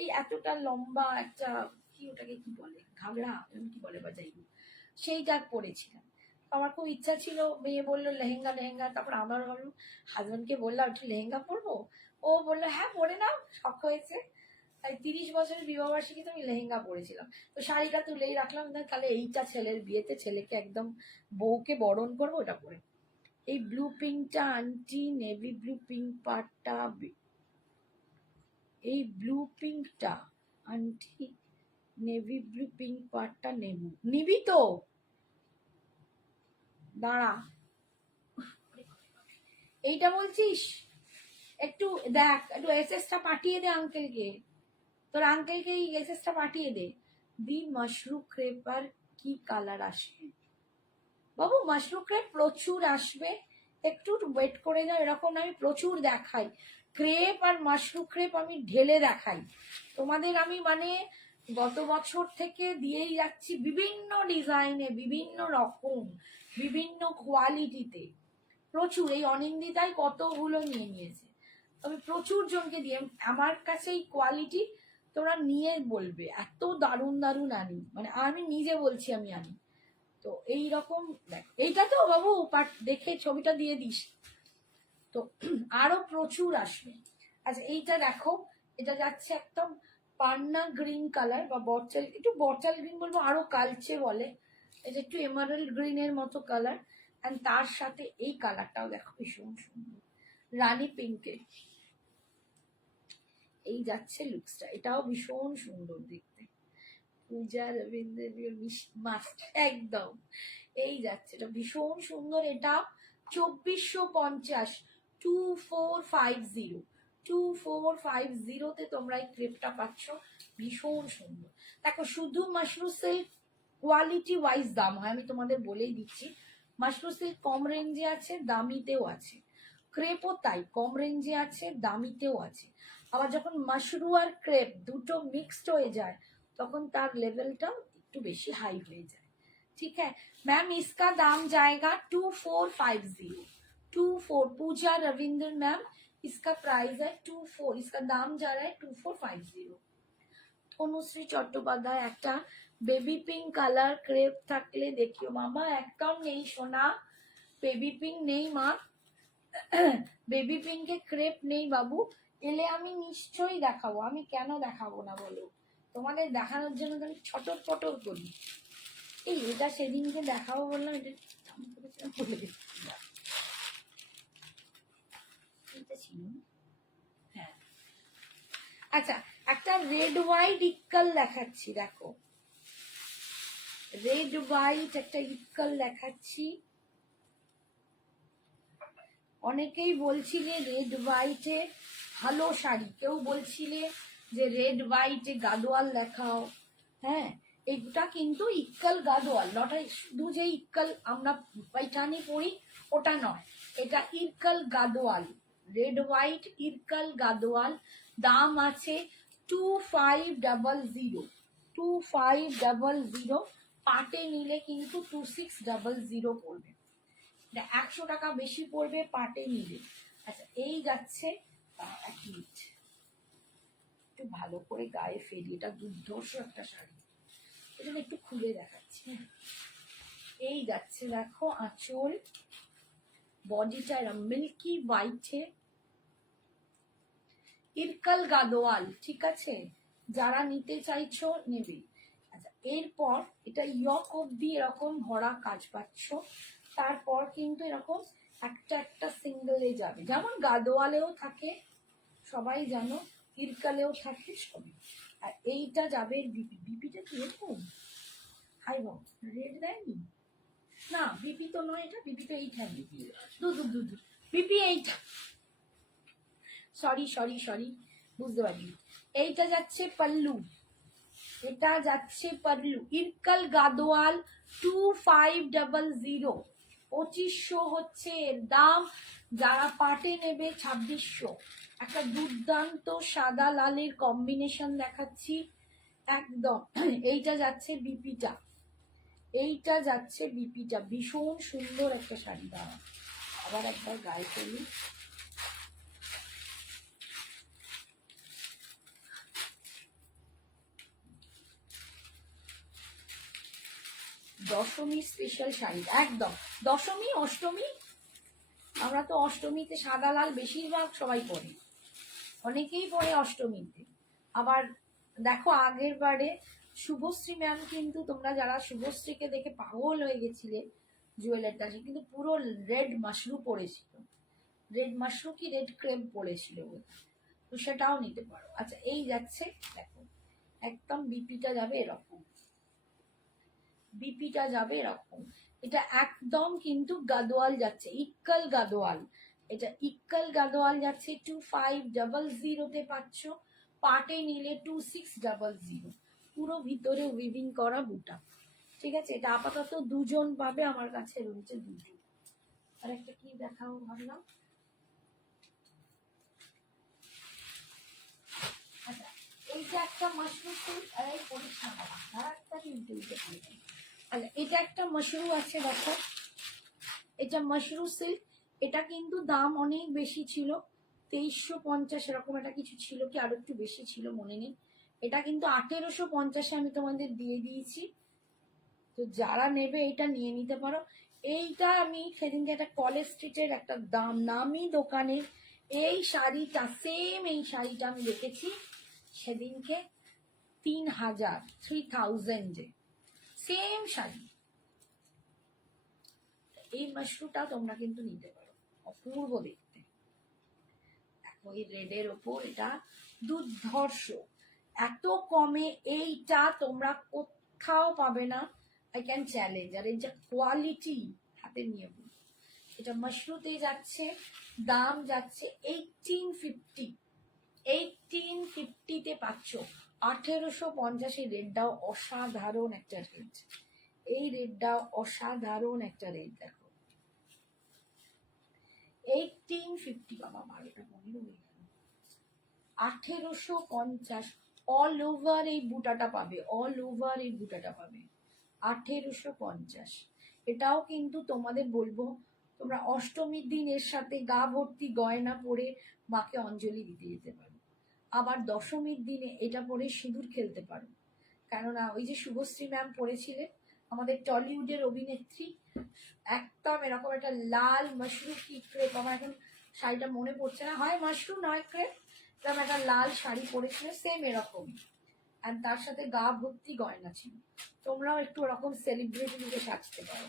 এই এতটা লম্বা একটা কি ওটাকে কি বলে ঘাগড়া কি বলে বা যাই হোক, সেইটা পরেছিলাম। আমার খুব ইচ্ছা ছিল, মেয়ে বললো লেহেঙ্গা লেহেঙ্গা, তারপর আমার ভাবলাম হাজবেন্ডকে বললাম একটু লেহেঙ্গা পরবো, ও বললো হ্যাঁ পরে নাও, শখ হয়েছে। তাই 30 বছরের বিবাহ বার্ষিকীতে আমি লেহেঙ্গা পরেছিলাম, তো শাড়িটা তুলেই রাখলাম, তাহলে এইটা ছেলের বিয়েতে ছেলেকে একদম বউকে বরণ করবো ওটা পরে। এই ব্লু পিঙ্কটা আন্টি, নেভি ব্লু পিঙ্ক পার্টটা, এই ব্লু পিঙ্কটা আন্টি, নেভি ব্লু পিঙ্ক পার্টটা নিবি তো, দাঁড়া এইটা বলছিস, একটু দেখ, একটু এসএসটা পাঠিয়ে দে আঙ্কেলকে, তোর আঙ্কেলকে এই এসএসটা পাঠিয়ে দে। দি মাশরুম ক্রেপার কি কালার আসে বাবু? মাশরুম ক্রেপ প্রচুর আসবে, একটু ওয়েট করে যাও, এরকম আমি প্রচুর দেখাই ক্রেপ আর মাশরুম ক্রেপ, আমি ঢেলে দেখাই তোমাদের। আমি মানে গত বছর থেকে দিয়েই যাচ্ছি বিভিন্ন ডিজাইনে, বিভিন্ন রকম, বিভিন্ন কোয়ালিটিতে, প্রচুর। এই অনিন্দিতাই কতগুলো নিয়ে নিয়েছে, আমি প্রচুর জনকে দিয়ে, আমার কাছে এই কোয়ালিটি তোমরা নিয়ে বলবে এত দারুণ দারুণ আনি, মানে আমি নিজে বলছি আমি আনি। তো এই রকম দেখ, এইটা তো বাবু দেখে ছবিটা দিয়ে দিস, তো আরো প্রচুর আসবে। আচ্ছা এইটা দেখো, এটা যাচ্ছে একদম পান্না গ্রিন কালার বা বটল, একটু বটল গ্রিন বলবো, আরো কালচে বলে, এটা একটু এমারেল্ড গ্রিনের মতো কালার, এন্ড তার সাথে এই কালারটাও দেখো ভীষণ সুন্দর, রানী পিঙ্কে। এই যাচ্ছে লুকসটা, এটাও ভীষণ সুন্দর দেখতে, পূজা রবীন্দ্র মাস্ট একদম। এই যাচ্ছে, এটা ভীষণ সুন্দর, এটা 2450, 2450, 2450 তোমরা এই ক্রেপটা পাচ্ছ, ভীষণ সুন্দর। দেখো শুধু মাশরুম সিল্ক কোয়ালিটি ওয়াইজ দাম হয়, আমি তোমাদের বলেই দিচ্ছি। মাশরুম সিল্ক কম রেঞ্জে আছে, দামিতেও আছে, ক্রেপও তাই কম রেঞ্জে আছে, দামিতেও আছে। আবার যখন মাশরুম আর ক্রেপ দুটো মিক্সড হয়ে যায় তখন তার লেভেলটা একটু বেশি হাই হয়ে যায়। ठीक है मैम, इसका दाम जाएगा 2450, 24, पूजा रविंद्र मैम, इसका प्राइस है 24, इसका दाम जा रहा है 2450। তনুশ্রী চট্টোপাধ্যায়, একটা বেবি পিঙ্ক কালার ক্রেপ থাকলে দেখিও। মামা একদম নেই সোনা, বেবি পিঙ্ক নেই মা, বেবি পিঙ্কে ক্রেপ নেই বাবু, এলে আমি নিশ্চয়ই দেখাবো, আমি কেন দেখাবো না বলো, তোমাদের দেখানোর জন্য তো আমি ছটর পটর করি। এই এটা সেদিনকে দেখাবো বললাম, এটা ছিল। হ্যাঁ আচ্ছা, একটা রেড হোয়াইট ইক্কাল দেখাচ্ছি, দেখো রেড হোয়াইট একটা ইক্কাল দেখাচ্ছি। অনেকেই বলছিলে রেড হোয়াইটে ভালো শাড়ি, কেউ বলছিলে যে রেড হোয়াইটে গাদোয়াল দেখাও, হ্যাঁ এইটা কিন্তু ইক্কাল গাদোয়াল, নট শুধু যে ইক্কাল আমরা পাইঠানি পরি ওটা নয়, এটা ইরকাল গাদোয়াল, রেড হোয়াইট ইরকাল গাদোয়াল, দাম আছে 2500, 2500, পাটে নিলে কিন্তু 2600 পড়বে, 100 টাকা বেশি পড়বে পাটে নিলে। আচ্ছা এই যাচ্ছে, এক মিনিট একটু ভালো করে গায়ে ফেলি, এটা দুর্ধর্ষ একটা শাড়ি, এটা একটু খুলে দেখাচ্ছি। এই যাচ্ছে দেখো আঁচল, বডিটা এরকম মিল্কি হোয়াইটে, ইরকাল গাদোয়াল, ঠিক আছে, যারা নিতে চাইছো নেবে। আচ্ছা এরপর এটা ইয়ক অব্দি এরকম ভরা কাজ পাচ্ছ, তারপর কিন্তু এরকম একটা একটা সিঙ্গেলে যাবে, যেমন গাদোয়ালেও থাকে সবাই জানো, ইরকালেও থাকে সবই। আর এইটা যাবে বিপি, বিপিটা কি এরকম হাই বাবু রেড দেয়নি না, বিপি তো নয়, এটা বিপি তো এইটা, বিপি এইটা, সরি সরি সরি বুঝতে পারিনি। এইটা যাচ্ছে পাল্লু, এটা যাচ্ছে পাল্লু, ইরকাল গাদোয়াল 2500, 2500 হচ্ছে এর দাম, যারা পাটে নেবে 2600। একটা দুর্দান্ত সাদা লালের কম্বিনেশন দেখাচ্ছি একদম। এইটা যাচ্ছে বিপিটা, এইটা যাচ্ছে বিপিটা, ভীষণ সুন্দর একটা শাড়ি, দাঁড়া আবার একবার গায়ে ফেলি, দশমী স্পেশাল শাড়ি একদম। দশমী অষ্টমী, আমরা তো অষ্টমীতে সাদা লাল বেশিরভাগ সবাই পরে, অনেকেই পরে অষ্টমীতে। আবার দেখো আগের বারে শুভশ্রী ম্যাম কিন্তু, তোমরা যারা শুভশ্রীকে দেখে পাগল হয়ে গেছিলে জুয়েলারটা, সে কিন্তু পুরো রেড মাশরু পরেছিল, রেড মাশরু কি রেড ক্রেপ পরেছিল, তো সেটাও নিতে পারো। আচ্ছা এই যাচ্ছে দেখো, একদম বিপিটা যাবে এরকম, বিপিটা যাবে এরকম। এটা একদম কিন্তু গাদোয়াল যাচ্ছে, ইক্কাল গাদোয়াল, এটা ইক্কাল গাদোয়াল যাচ্ছে 2500 পাচ্ছ, পাটে নিলে 2600, পুরো ভিতরে উইভিং করা বুটা। ঠিক আছে, এটা আপাতত দুজন পাবে, আমার কাছে রয়েছে দুটো। আর একটা কি দেখাও ভাবলাম, আচ্ছা এই যে একটা মাশরুম ফুল, এই পরিষ্কার আর একটা কিন্তু আচ্ছা এটা একটা মাশরু আছে দেখো, এটা মাশরু সিল্ক, এটা কিন্তু দাম অনেক বেশি ছিল, 2350 এরকম একটা কিছু ছিল, কি আরো একটু বেশি ছিল মনে নেই। এটা কিন্তু 1850 আমি তোমাদের দিয়ে দিয়েছি, তো যারা নেবে এটা নিয়ে নিতে পারো। এইটা আমি সেদিনকে একটা কলেজ স্ট্রিটের একটা দাম নামি দোকানের এই শাড়িটা, সেম এই শাড়িটা আমি দেখেছি সেদিনকে 3000 সেম শাড়ি। এই মাশরুটা তোমরা কিন্তু নিতে পারো, অপূর্ব দেখতে। দেখো এই রেডের ওপর এটা দুর্ধর্ষ, এত কমে এইটা তোমরা কোথাও পাবে না, আই ক্যান চ্যালেঞ্জ। আর এই যে কোয়ালিটি হাতে নিয়ে বলি, এটা মাশরুতে যাচ্ছে, দাম যাচ্ছে 1850, 1850-তে পাচ্ছ। 1850 এই রেটটাও অসাধারণ একটা রেট, এই রেটটাও অসাধারণ একটা রেট। দেখো 1850, বাবা বারোটা বন্ধ হয়ে গেল, 1850 অল ওভার এই বুটাটা পাবে, অল ওভার এই বুটাটা পাবে 1850। এটাও কিন্তু তোমাদের বলবো, তোমরা অষ্টমীর দিন এর সাথে গা ভর্তি গয়না পরে মাকে অঞ্জলি দিতে যেতে পারো, আবার দশমীর দিনে এটা পরে সিঁদুর খেলতে পারো। কেননা ওই যে শুভশ্রী ম্যাম পরেছিলেন, আমাদের টলিউডের অভিনেত্রী, একদম এরকম একটা লাল মাশরু কি ক্রেপ, আমার এখন শাড়িটা মনে পড়ছে না, হয় মাশরু নয় ক্রেপ, এরকম একটা লাল শাড়ি পরেছিল সেম এরকম, আর তার সাথে গা ভর্তি গয়না ছিল। তোমরাও একটু ওরকম সেলিব্রিটি দিকে সাজতে পারো।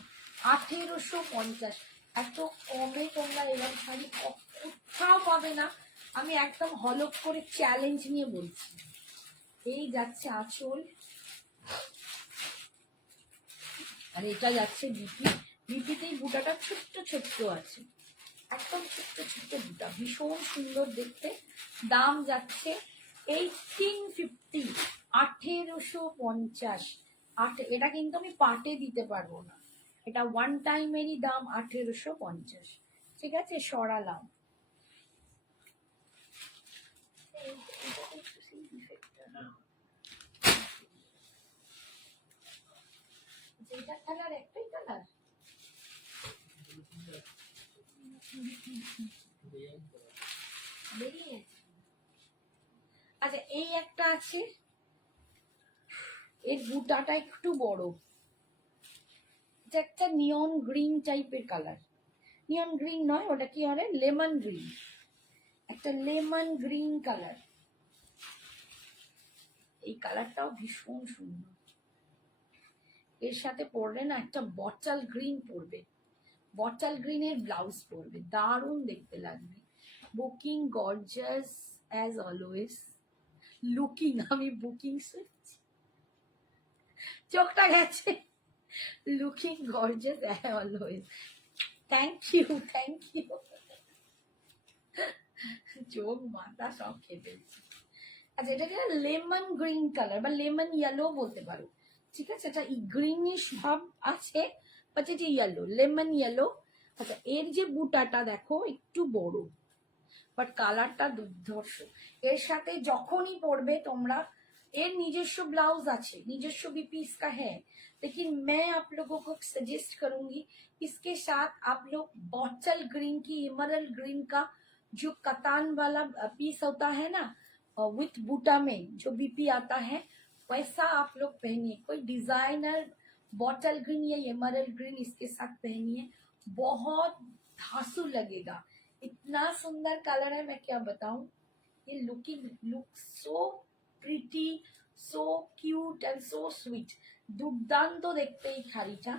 1850, এত কমে তোমরা এরকম শাড়ি কোথাও পাবে না, আমি একদম হলক করে চ্যালেঞ্জ নিয়ে বলছি। এই যাচ্ছে আঁচল, আর এটা যাচ্ছে বিপি, বিপিতেই বুটাটা ছোট্ট ছোট্ট আছে, একদম ছোট্ট ছোট্ট বুটা, ভীষণ সুন্দর দেখতে। দাম যাচ্ছে 1850, 1850। এটা কিন্তু আমি পাটে দিতে পারবো না, এটা ওয়ান টাইমেরই দাম 1850। ঠিক আছে, সরালাম। যেটা কালার একটাই কালার, আচ্ছা এই একটা আছে, এর বুটাটা একটু বড়, এটা একটা নিয়ন গ্রিন টাইপের কালার, নিয়ন গ্রিন নয়, ওটা কি হয় লেমন গ্রিন, একটা লেমন গ্রিন কালার, এই কালারটাও ভীষণ সুন্দর। এর সাথে পরলে না একটা বটল গ্রিন পরবে, বটল গ্রিনের ব্লাউজ পরবে, দারুণ দেখতে লাগবে। Looking gorgeous as always, looking, আমি বুকিং চোখটা গেছে, looking gorgeous as always, thank you thank you, চোখ মাথা সব খেয়ে ফেলছে। আচ্ছা এটাকে লেমন গ্রিন কালার বা লেমন ইয়েলো বলতে পারো, ঠিক আছে, এটা গ্রিনিশ ভাব আছে, বাট এটা ইয়েলো, লেমন ইয়েলো। আচ্ছা এর যে বুটাটা দেখো একটু বড়, বাট কালারটা দুর্ধর্ষ। এর সাথে যখনই পরবে তোমরা, এর নিজস্ব ব্লাউজ আছে, নিজস্ব भी पीस का है, लेकिन मैं आप लोगों को सजेस्ट करूंगी इसके साथ आप लोग बॉटल ग्रीन की, इमरल ग्रीन का जो कतान वाला पीस होता है ना विथ बूटा में जो बीपी आता है, वैसा आप लोग पहनिए, कोई डिजाइनर बॉटल ग्रीन या एमरल्ड ग्रीन इसके साथ पहनिए, बहुत धांसू लगेगा। इतना सुंदर कलर है, मैं क्या बताऊं। ये look so pretty, so cute and so sweet. দুর্দান্ত দেখতে এই শাড়িটা।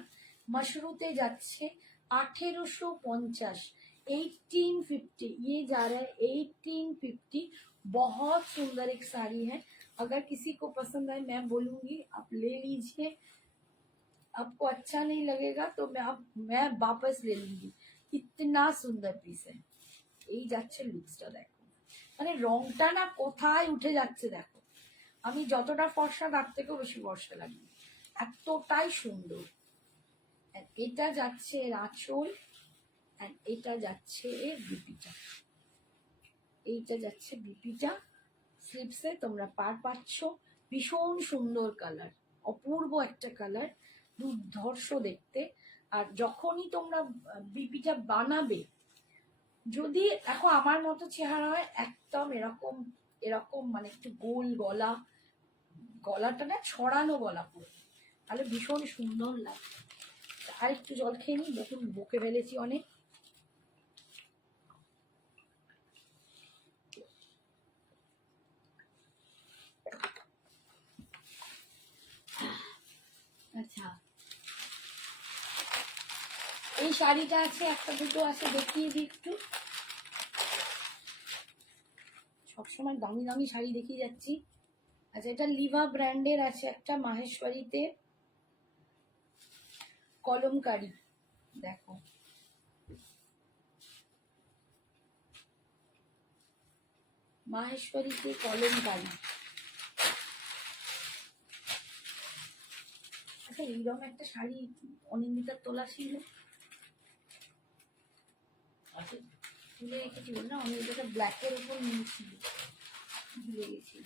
मशरूते যাচ্ছে 1850, 1850, ये जा रहा है 1850। बहुत सुंदर एक साड़ी है। अगर किसी को पसंद आए मैं बोलूंगी आप ले लीजिए, आपको अच्छा नहीं लगेगा तो मैं वापस ले लूंगी। इतना सुंदर पिस है। এই যাচ্ছে লুকসটা দেখো, মানে রংটা না কোথায় উঠে যাচ্ছে দেখো। আমি যতটা ফর্সা তার থেকেও বেশি ফর্সা লাগবে, এতটাই সুন্দর। এটা যাচ্ছে এর আঁচল, এটা যাচ্ছে এর বিপিটা, এইটা যাচ্ছে বিপিটা। স্লিপসে তোমরা পার পাচ্ছ। ভীষণ সুন্দর কালার, অপূর্ব একটা কালার, দুর্ধর্ষ দেখতে। আর যখনই তোমরা বিপিটা বানাবে, যদি দেখো আমার মতো চেহারা হয় একদম এরকম এরকম, মানে একটু গোল গলা, গলাটা না ছড়ানো গলা পুরো, তাহলে ভীষণ সুন্দর লাগে। আর একটু জল খেয়ে নিই, দেখুন বকে ফেলেছি অনেক। আচ্ছা, এই শাড়িটা আছে, একটা দুটো আছে, দেখিয়ে দিই একটু। সবসময় দামি দামি শাড়ি দেখিয়ে যাচ্ছি। আচ্ছা, এটা লিভা ব্র্যান্ডের আছে একটা, মাহেশ্বরীতে কলমকারি, দেখো মাহেশ্বরীতে কলমকারি। আচ্ছা, এইরকম একটা শাড়ি অনিন্দিতার তোলা ছিল, আচ্ছা তুলে রেখেছিল না, অনিন্দিতা ব্ল্যাকের উপর নিয়েছিল, ভুলে গেছিল।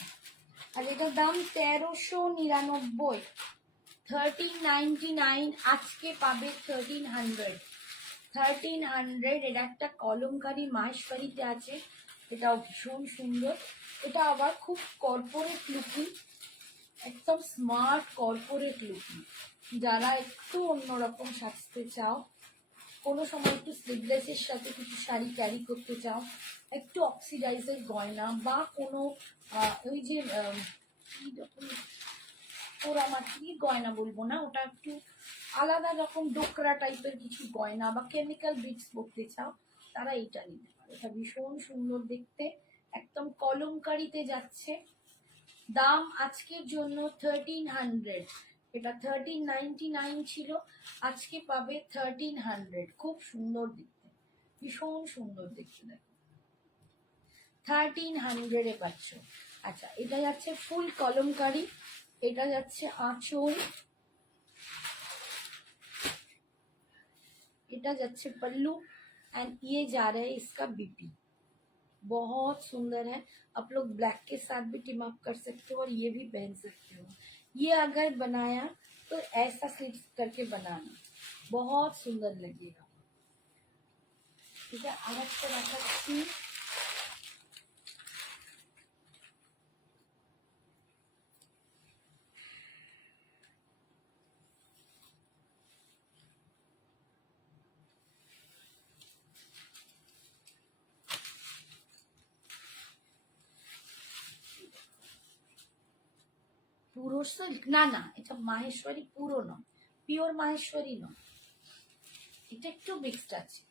আর এটার দাম 1399, 1399। আজকে পাবে 1300, 1300। এটা একটা কলমকারি মাহেশ্বরীতে আছে, এটাও ভীষণ সুন্দর। এটা আবার খুব কর্পোরেট লুকিং, একদম স্মার্ট কর্পোরেট লুকিং। যারা একটু অন্যরকম সাজতে চাও, কোনো সময় একটু স্লিভলেসের সাথে কিছু শাড়ি ক্যারি করতে চাও, একটু অক্সিডাইজের গয়না বা কোনো ওই যে পোড়ামাটি গয়না বলবো না, ওটা একটু আলাদা রকম ডোকরা টাইপের কিছু গয়না বা কেমিক্যাল বিটস পরতে চাও, তারা এইটা নিতে পারে। এটা ভীষণ সুন্দর দেখতে, একদম কলমকারিতে যাচ্ছে। দাম আজকের জন্য 1300। এটা 1399 ছিল, আজকে পাবে 1300। খুব সুন্দর দেখতে, ভীষণ সুন্দর দেখতে, দেখো 1300 এ পাচ্ছ। আচ্ছা, এটা যাচ্ছে ফুল কলমকারি, এটা যাচ্ছে আঁচল, এটা যাচ্ছে पल्लू एंड ये जा रहा है इसका बीपी। बहुत सुंदर है। आप लोग ब्लैक के साथ भी टीम अप कर सकते हो और ये भी पहन सकते हो। ये अगर बनाया तो ऐसा स्लिप्स करके बनाना, बहुत सुंदर लगेगा। ठीक है, आज तो रखा পুরো সিল্ক না, না এটা মাহেশ্বরী পুরো নয়, পিওর মাহেশ্বরী নয়, এটা একটু মিক্সড আছে।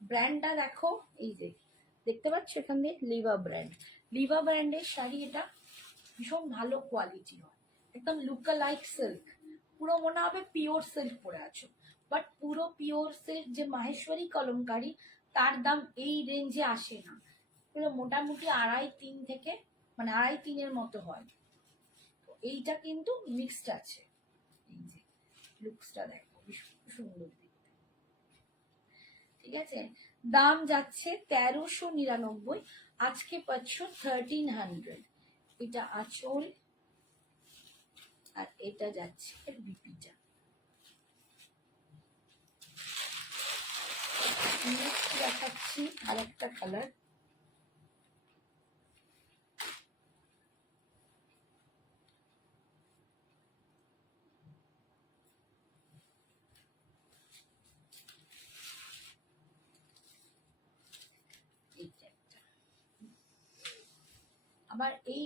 ব্র্যান্ডটা দেখো, এই যে দেখতে পাচ্ছ এখান দিয়ে লিভা ব্র্যান্ড, লিভা ব্র্যান্ডের শাড়ি। এটা ভীষণ ভালো কোয়ালিটি হয়, একদম লুকা লাইক সিল্ক, পুরো মনে হবে পিওর সিল্ক পরে আছো। বাট পুরো পিওর সিল্ক যে মাহেশ্বরী কলমকারি, তার দাম এই রেঞ্জে আসে না, পুরো মোটামুটি 2.5-3 থেকে, মানে 2.5-3 মতো হয়। এইটা কিন্তু মিক্সড আছে। এই যে লুকসটা দেখো, ভীষণ সুন্দর দেখতে। ঠিক আছে, দাম যাচ্ছে 1399, আজকে পাচ্ছ 1300। এটা আঁচল, আর এটা যাচ্ছে বিপিটা। দেখাচ্ছি আর একটা কালার, আবার এই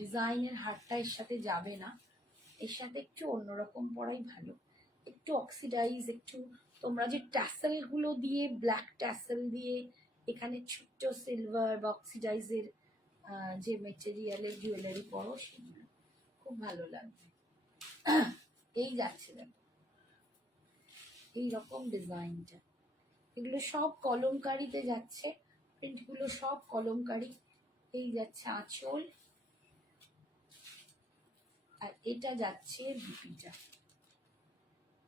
ডিজাইনের হারটা এর সাথে যাবে না, এর সাথে একটু অন্যরকম পরাই ভালো, একটু অক্সিডাইজ, একটু তোমরা যে ট্যাসেল গুলো দিয়ে, ব্ল্যাক ট্যাসেল দিয়ে এখানে ছোট্ট সিলভার বা অক্সিডাইজের যে মেটেরিয়ালের জুয়েলারি পরো, সেগুলো খুব ভালো লাগবে। এই যাচ্ছে দেখো এইরকম ডিজাইনটা, এগুলো সব কলমকারিতে যাচ্ছে, প্রিন্টগুলো সব কলমকারি। এই যাচ্ছে আঁচল, আর এটা যাচ্ছে বিপিটা।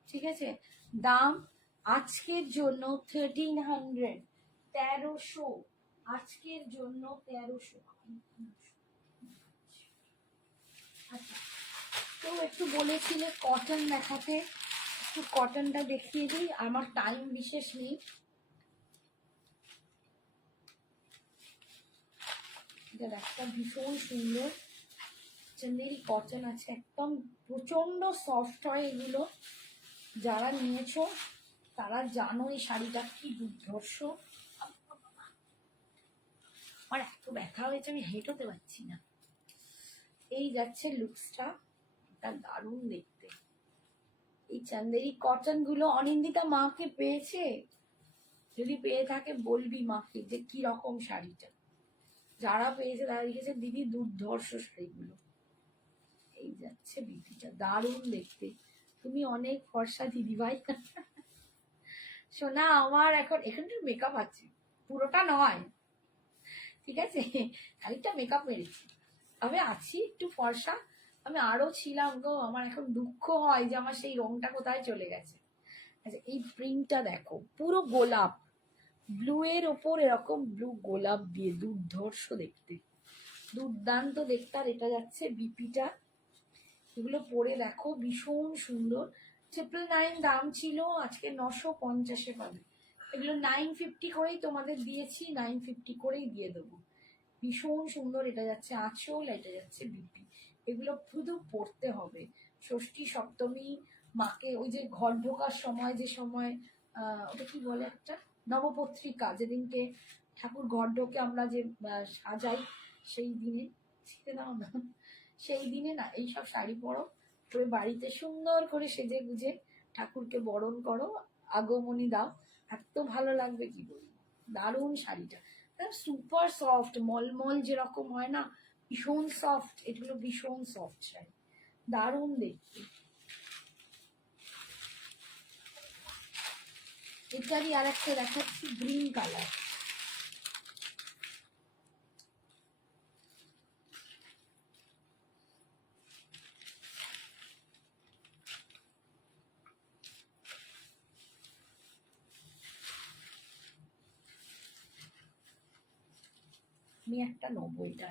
ঠিক আছে, দাম আজকের জন্য 1300, 1300, আজকের জন্য 1300। আচ্ছা, তো একটু বলেছিলে কটন দেখাতে, একটু কটনটা দেখিয়ে দিই, আমার টাইম বিশেষ নেই। এটার একটা ভীষণ সুন্দর চন্দেরি কটন আছে, একদম প্রচন্ড সফট হয় এগুলো। যারা নিয়েছো তারা জানো এই শাড়িটা কি দুর্ধর্ষ। আমার এত ব্যথা হয়েছে, আমি হেঁটোতে পারছি না। এই যাচ্ছে লুকসটা, এটা দারুণ দেখতে। এই চান্দেরি কটন গুলো অনিন্দিতা মাকে পেয়েছে, যদি পেয়ে থাকে বলবি মাকে যে কি রকম শাড়িটা। যারা পেয়েছে তারা লিখেছে দিদি দুর্ধর্ষ শাড়িগুলো। এই যাচ্ছে বিপিটা, দারুণ দেখতে। তুমি অনেক ফর্সা দিদি ভাই। শোনা আমার এখন একটু মেকআপ আছে, পুরোটা নয়, ঠিক আছে, খানিকটা মেকআপ মেরেছি, তবে আছি একটু ফর্সা। আমি আরো ছিলাম গো, আমার এখন দুঃখ হয় যে আমার সেই রংটা কোথায় চলে গেছে। আচ্ছা, এই প্রিন্টটা দেখো, পুরো গোলাপ, ব্লু এর ওপর এরকম ব্লু গোলাপ দিয়ে, দুর্ধর্ষ দেখতে, দুর্দান্ত দেখতে। আর এটা যাচ্ছে বিপিটা, এগুলো পরে দেখো ভীষণ সুন্দর। 999 দাম ছিল, আজকে 950-এ পাবে। এগুলো 950 করেই তোমাদের দিয়েছি, 950 করেই দিয়ে দেবো। ভীষণ সুন্দর। এটা যাচ্ছে আঁচল, এটা যাচ্ছে বিপি। এগুলো শুধু পড়তে হবে ষষ্ঠী সপ্তমী মাকে, ওই যে ঘর ঢোকার সময়, যে সময় ওটা কি বলে একটা নবপত্রিকা, যেদিনকে ঠাকুর ঘর ঢোকে আমরা যে সাজাই, সেই দিনে ছিঁড়ে দাও না, সেই দিনে না এইসব শাড়ি পরো, পরে বাড়িতে সুন্দর করে সেজে গুজে ঠাকুরকে বরণ করো, আগমনী দাও, এত ভালো লাগবে কি বলবো। দারুণ শাড়িটা, সুপার সফট, মলমল যেরকম হয় না, ভীষণ সফট, এগুলো ভীষণ সফট শাড়ি, দারুণ দেখতে। এটারই আর একটা দেখাচ্ছি, গ্রিন কালার। আমি একটা নেবো, এটা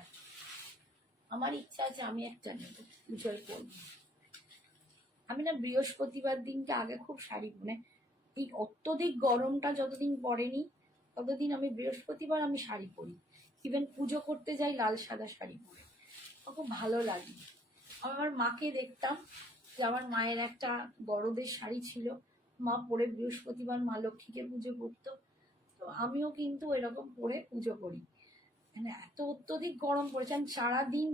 আমার ইচ্ছা আছে, আমি একটা নেবো, পুজোয় করবো। আমি না বৃহস্পতিবার দিনকে আগে খুব শাড়ি, মানে এই অত্যধিক গরমটা যতদিন পড়েনি ততদিন আমি বৃহস্পতিবার আমি শাড়ি পরি, ইভেন পুজো করতে যাই লাল সাদা শাড়ি পরে, আমার খুব ভালো লাগে। আমার মাকে দেখতাম যে আমার মায়ের একটা বড়দের শাড়ি ছিল, মা পরে বৃহস্পতিবার মা লক্ষ্মীকে পুজো করতো, তো আমিও কিন্তু এরকম পরে পুজো করি। মানে এত অত্যধিক গরম পড়েছে, আমি সারাদিন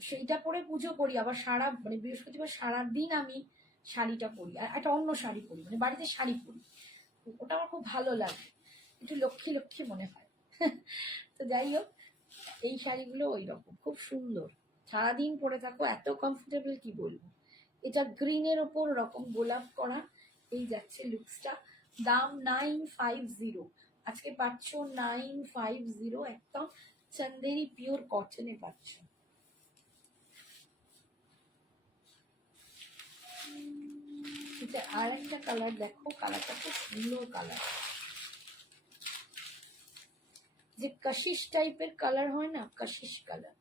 সেইটা পরে পুজো করি, আবার মানে বৃহস্পতিবার সারাদিন আমি শাড়িটা পরি, আর একটা অন্য শাড়ি পরি, মানে বাড়িতে শাড়ি পরি, ওটা আমার খুব ভালো লাগে, একটু লক্ষ্মী লক্ষ্মী মনে হয়। তো যাই হোক, এই শাড়িগুলো ওই রকম খুব সুন্দর, সারাদিন পরে থাকো, এত কমফোর্টেবল কি বলবো। এটা গ্রিনের ওপর ওরকম গোলাপ করা। এই যাচ্ছে লুকসটা, দাম 950, আজকে পাচ্ছ 950, একদম চন্দেরি পিওর কটনে পাচ্ছ। এটা আর একটা কালার দেখো, কালারটা খুব সুন্দর কালার, যে কাশিস টাইপের কালার হয় না, কাশিস কালার।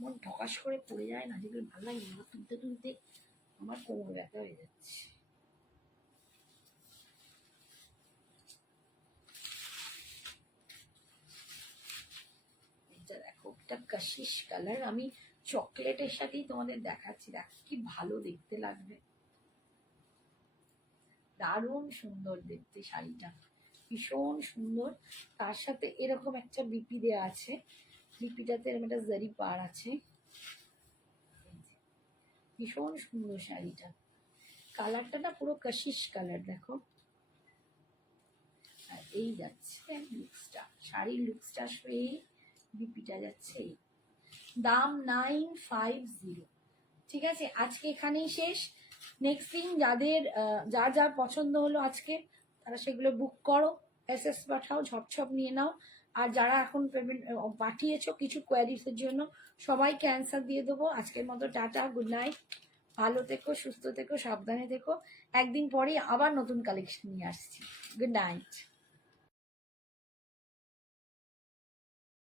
মন ঠকাস করে পড়ে যায় না, যেগুলো ভালো লাগে না, তুলতে তুলতে আমার কোমর ব্যথা হয়ে যাচ্ছে। এটা দেখো, একটা কাশিস কালার, আমি চকলেটের সাথেই তোমাদের দেখাচ্ছি, দেখো কি ভালো দেখতে লাগবে, দারুণ সুন্দর দেখতে শাড়িটা। ভীষণ সুন্দর। তার সাথে এরকম একটা বিপি দেওয়া আছে, বিপিটাতে এরকম একটা জারি পার আছে। ভীষণ সুন্দর শাড়িটা, কালারটা না পুরো কাশিস কালার দেখো। আর এই যাচ্ছে লুকসটা, শাড়ির লুকসটা এই বিপিটা যাচ্ছে এই। দাম 950। ঠিক আছে, আজকে এখানেই শেষ। নেক্সট দিন যাদের যার যার পছন্দ হলো আজকে, তারা সেগুলো বুক করো, এসএস পাঠাও, ঝপঝপ নিয়ে নাও। আর যারা এখন পেমেন্ট পাঠিয়েছো কিছু কোয়ারিজের জন্য, সবাইকে অ্যান্সার দিয়ে দেবো। আজকের মতো টাটা, গুড নাইট, ভালো থেকো, সুস্থ থেকো, সাবধানে থেকো। একদিন পরেই আবার নতুন কালেকশন নিয়ে আসছি। Good night.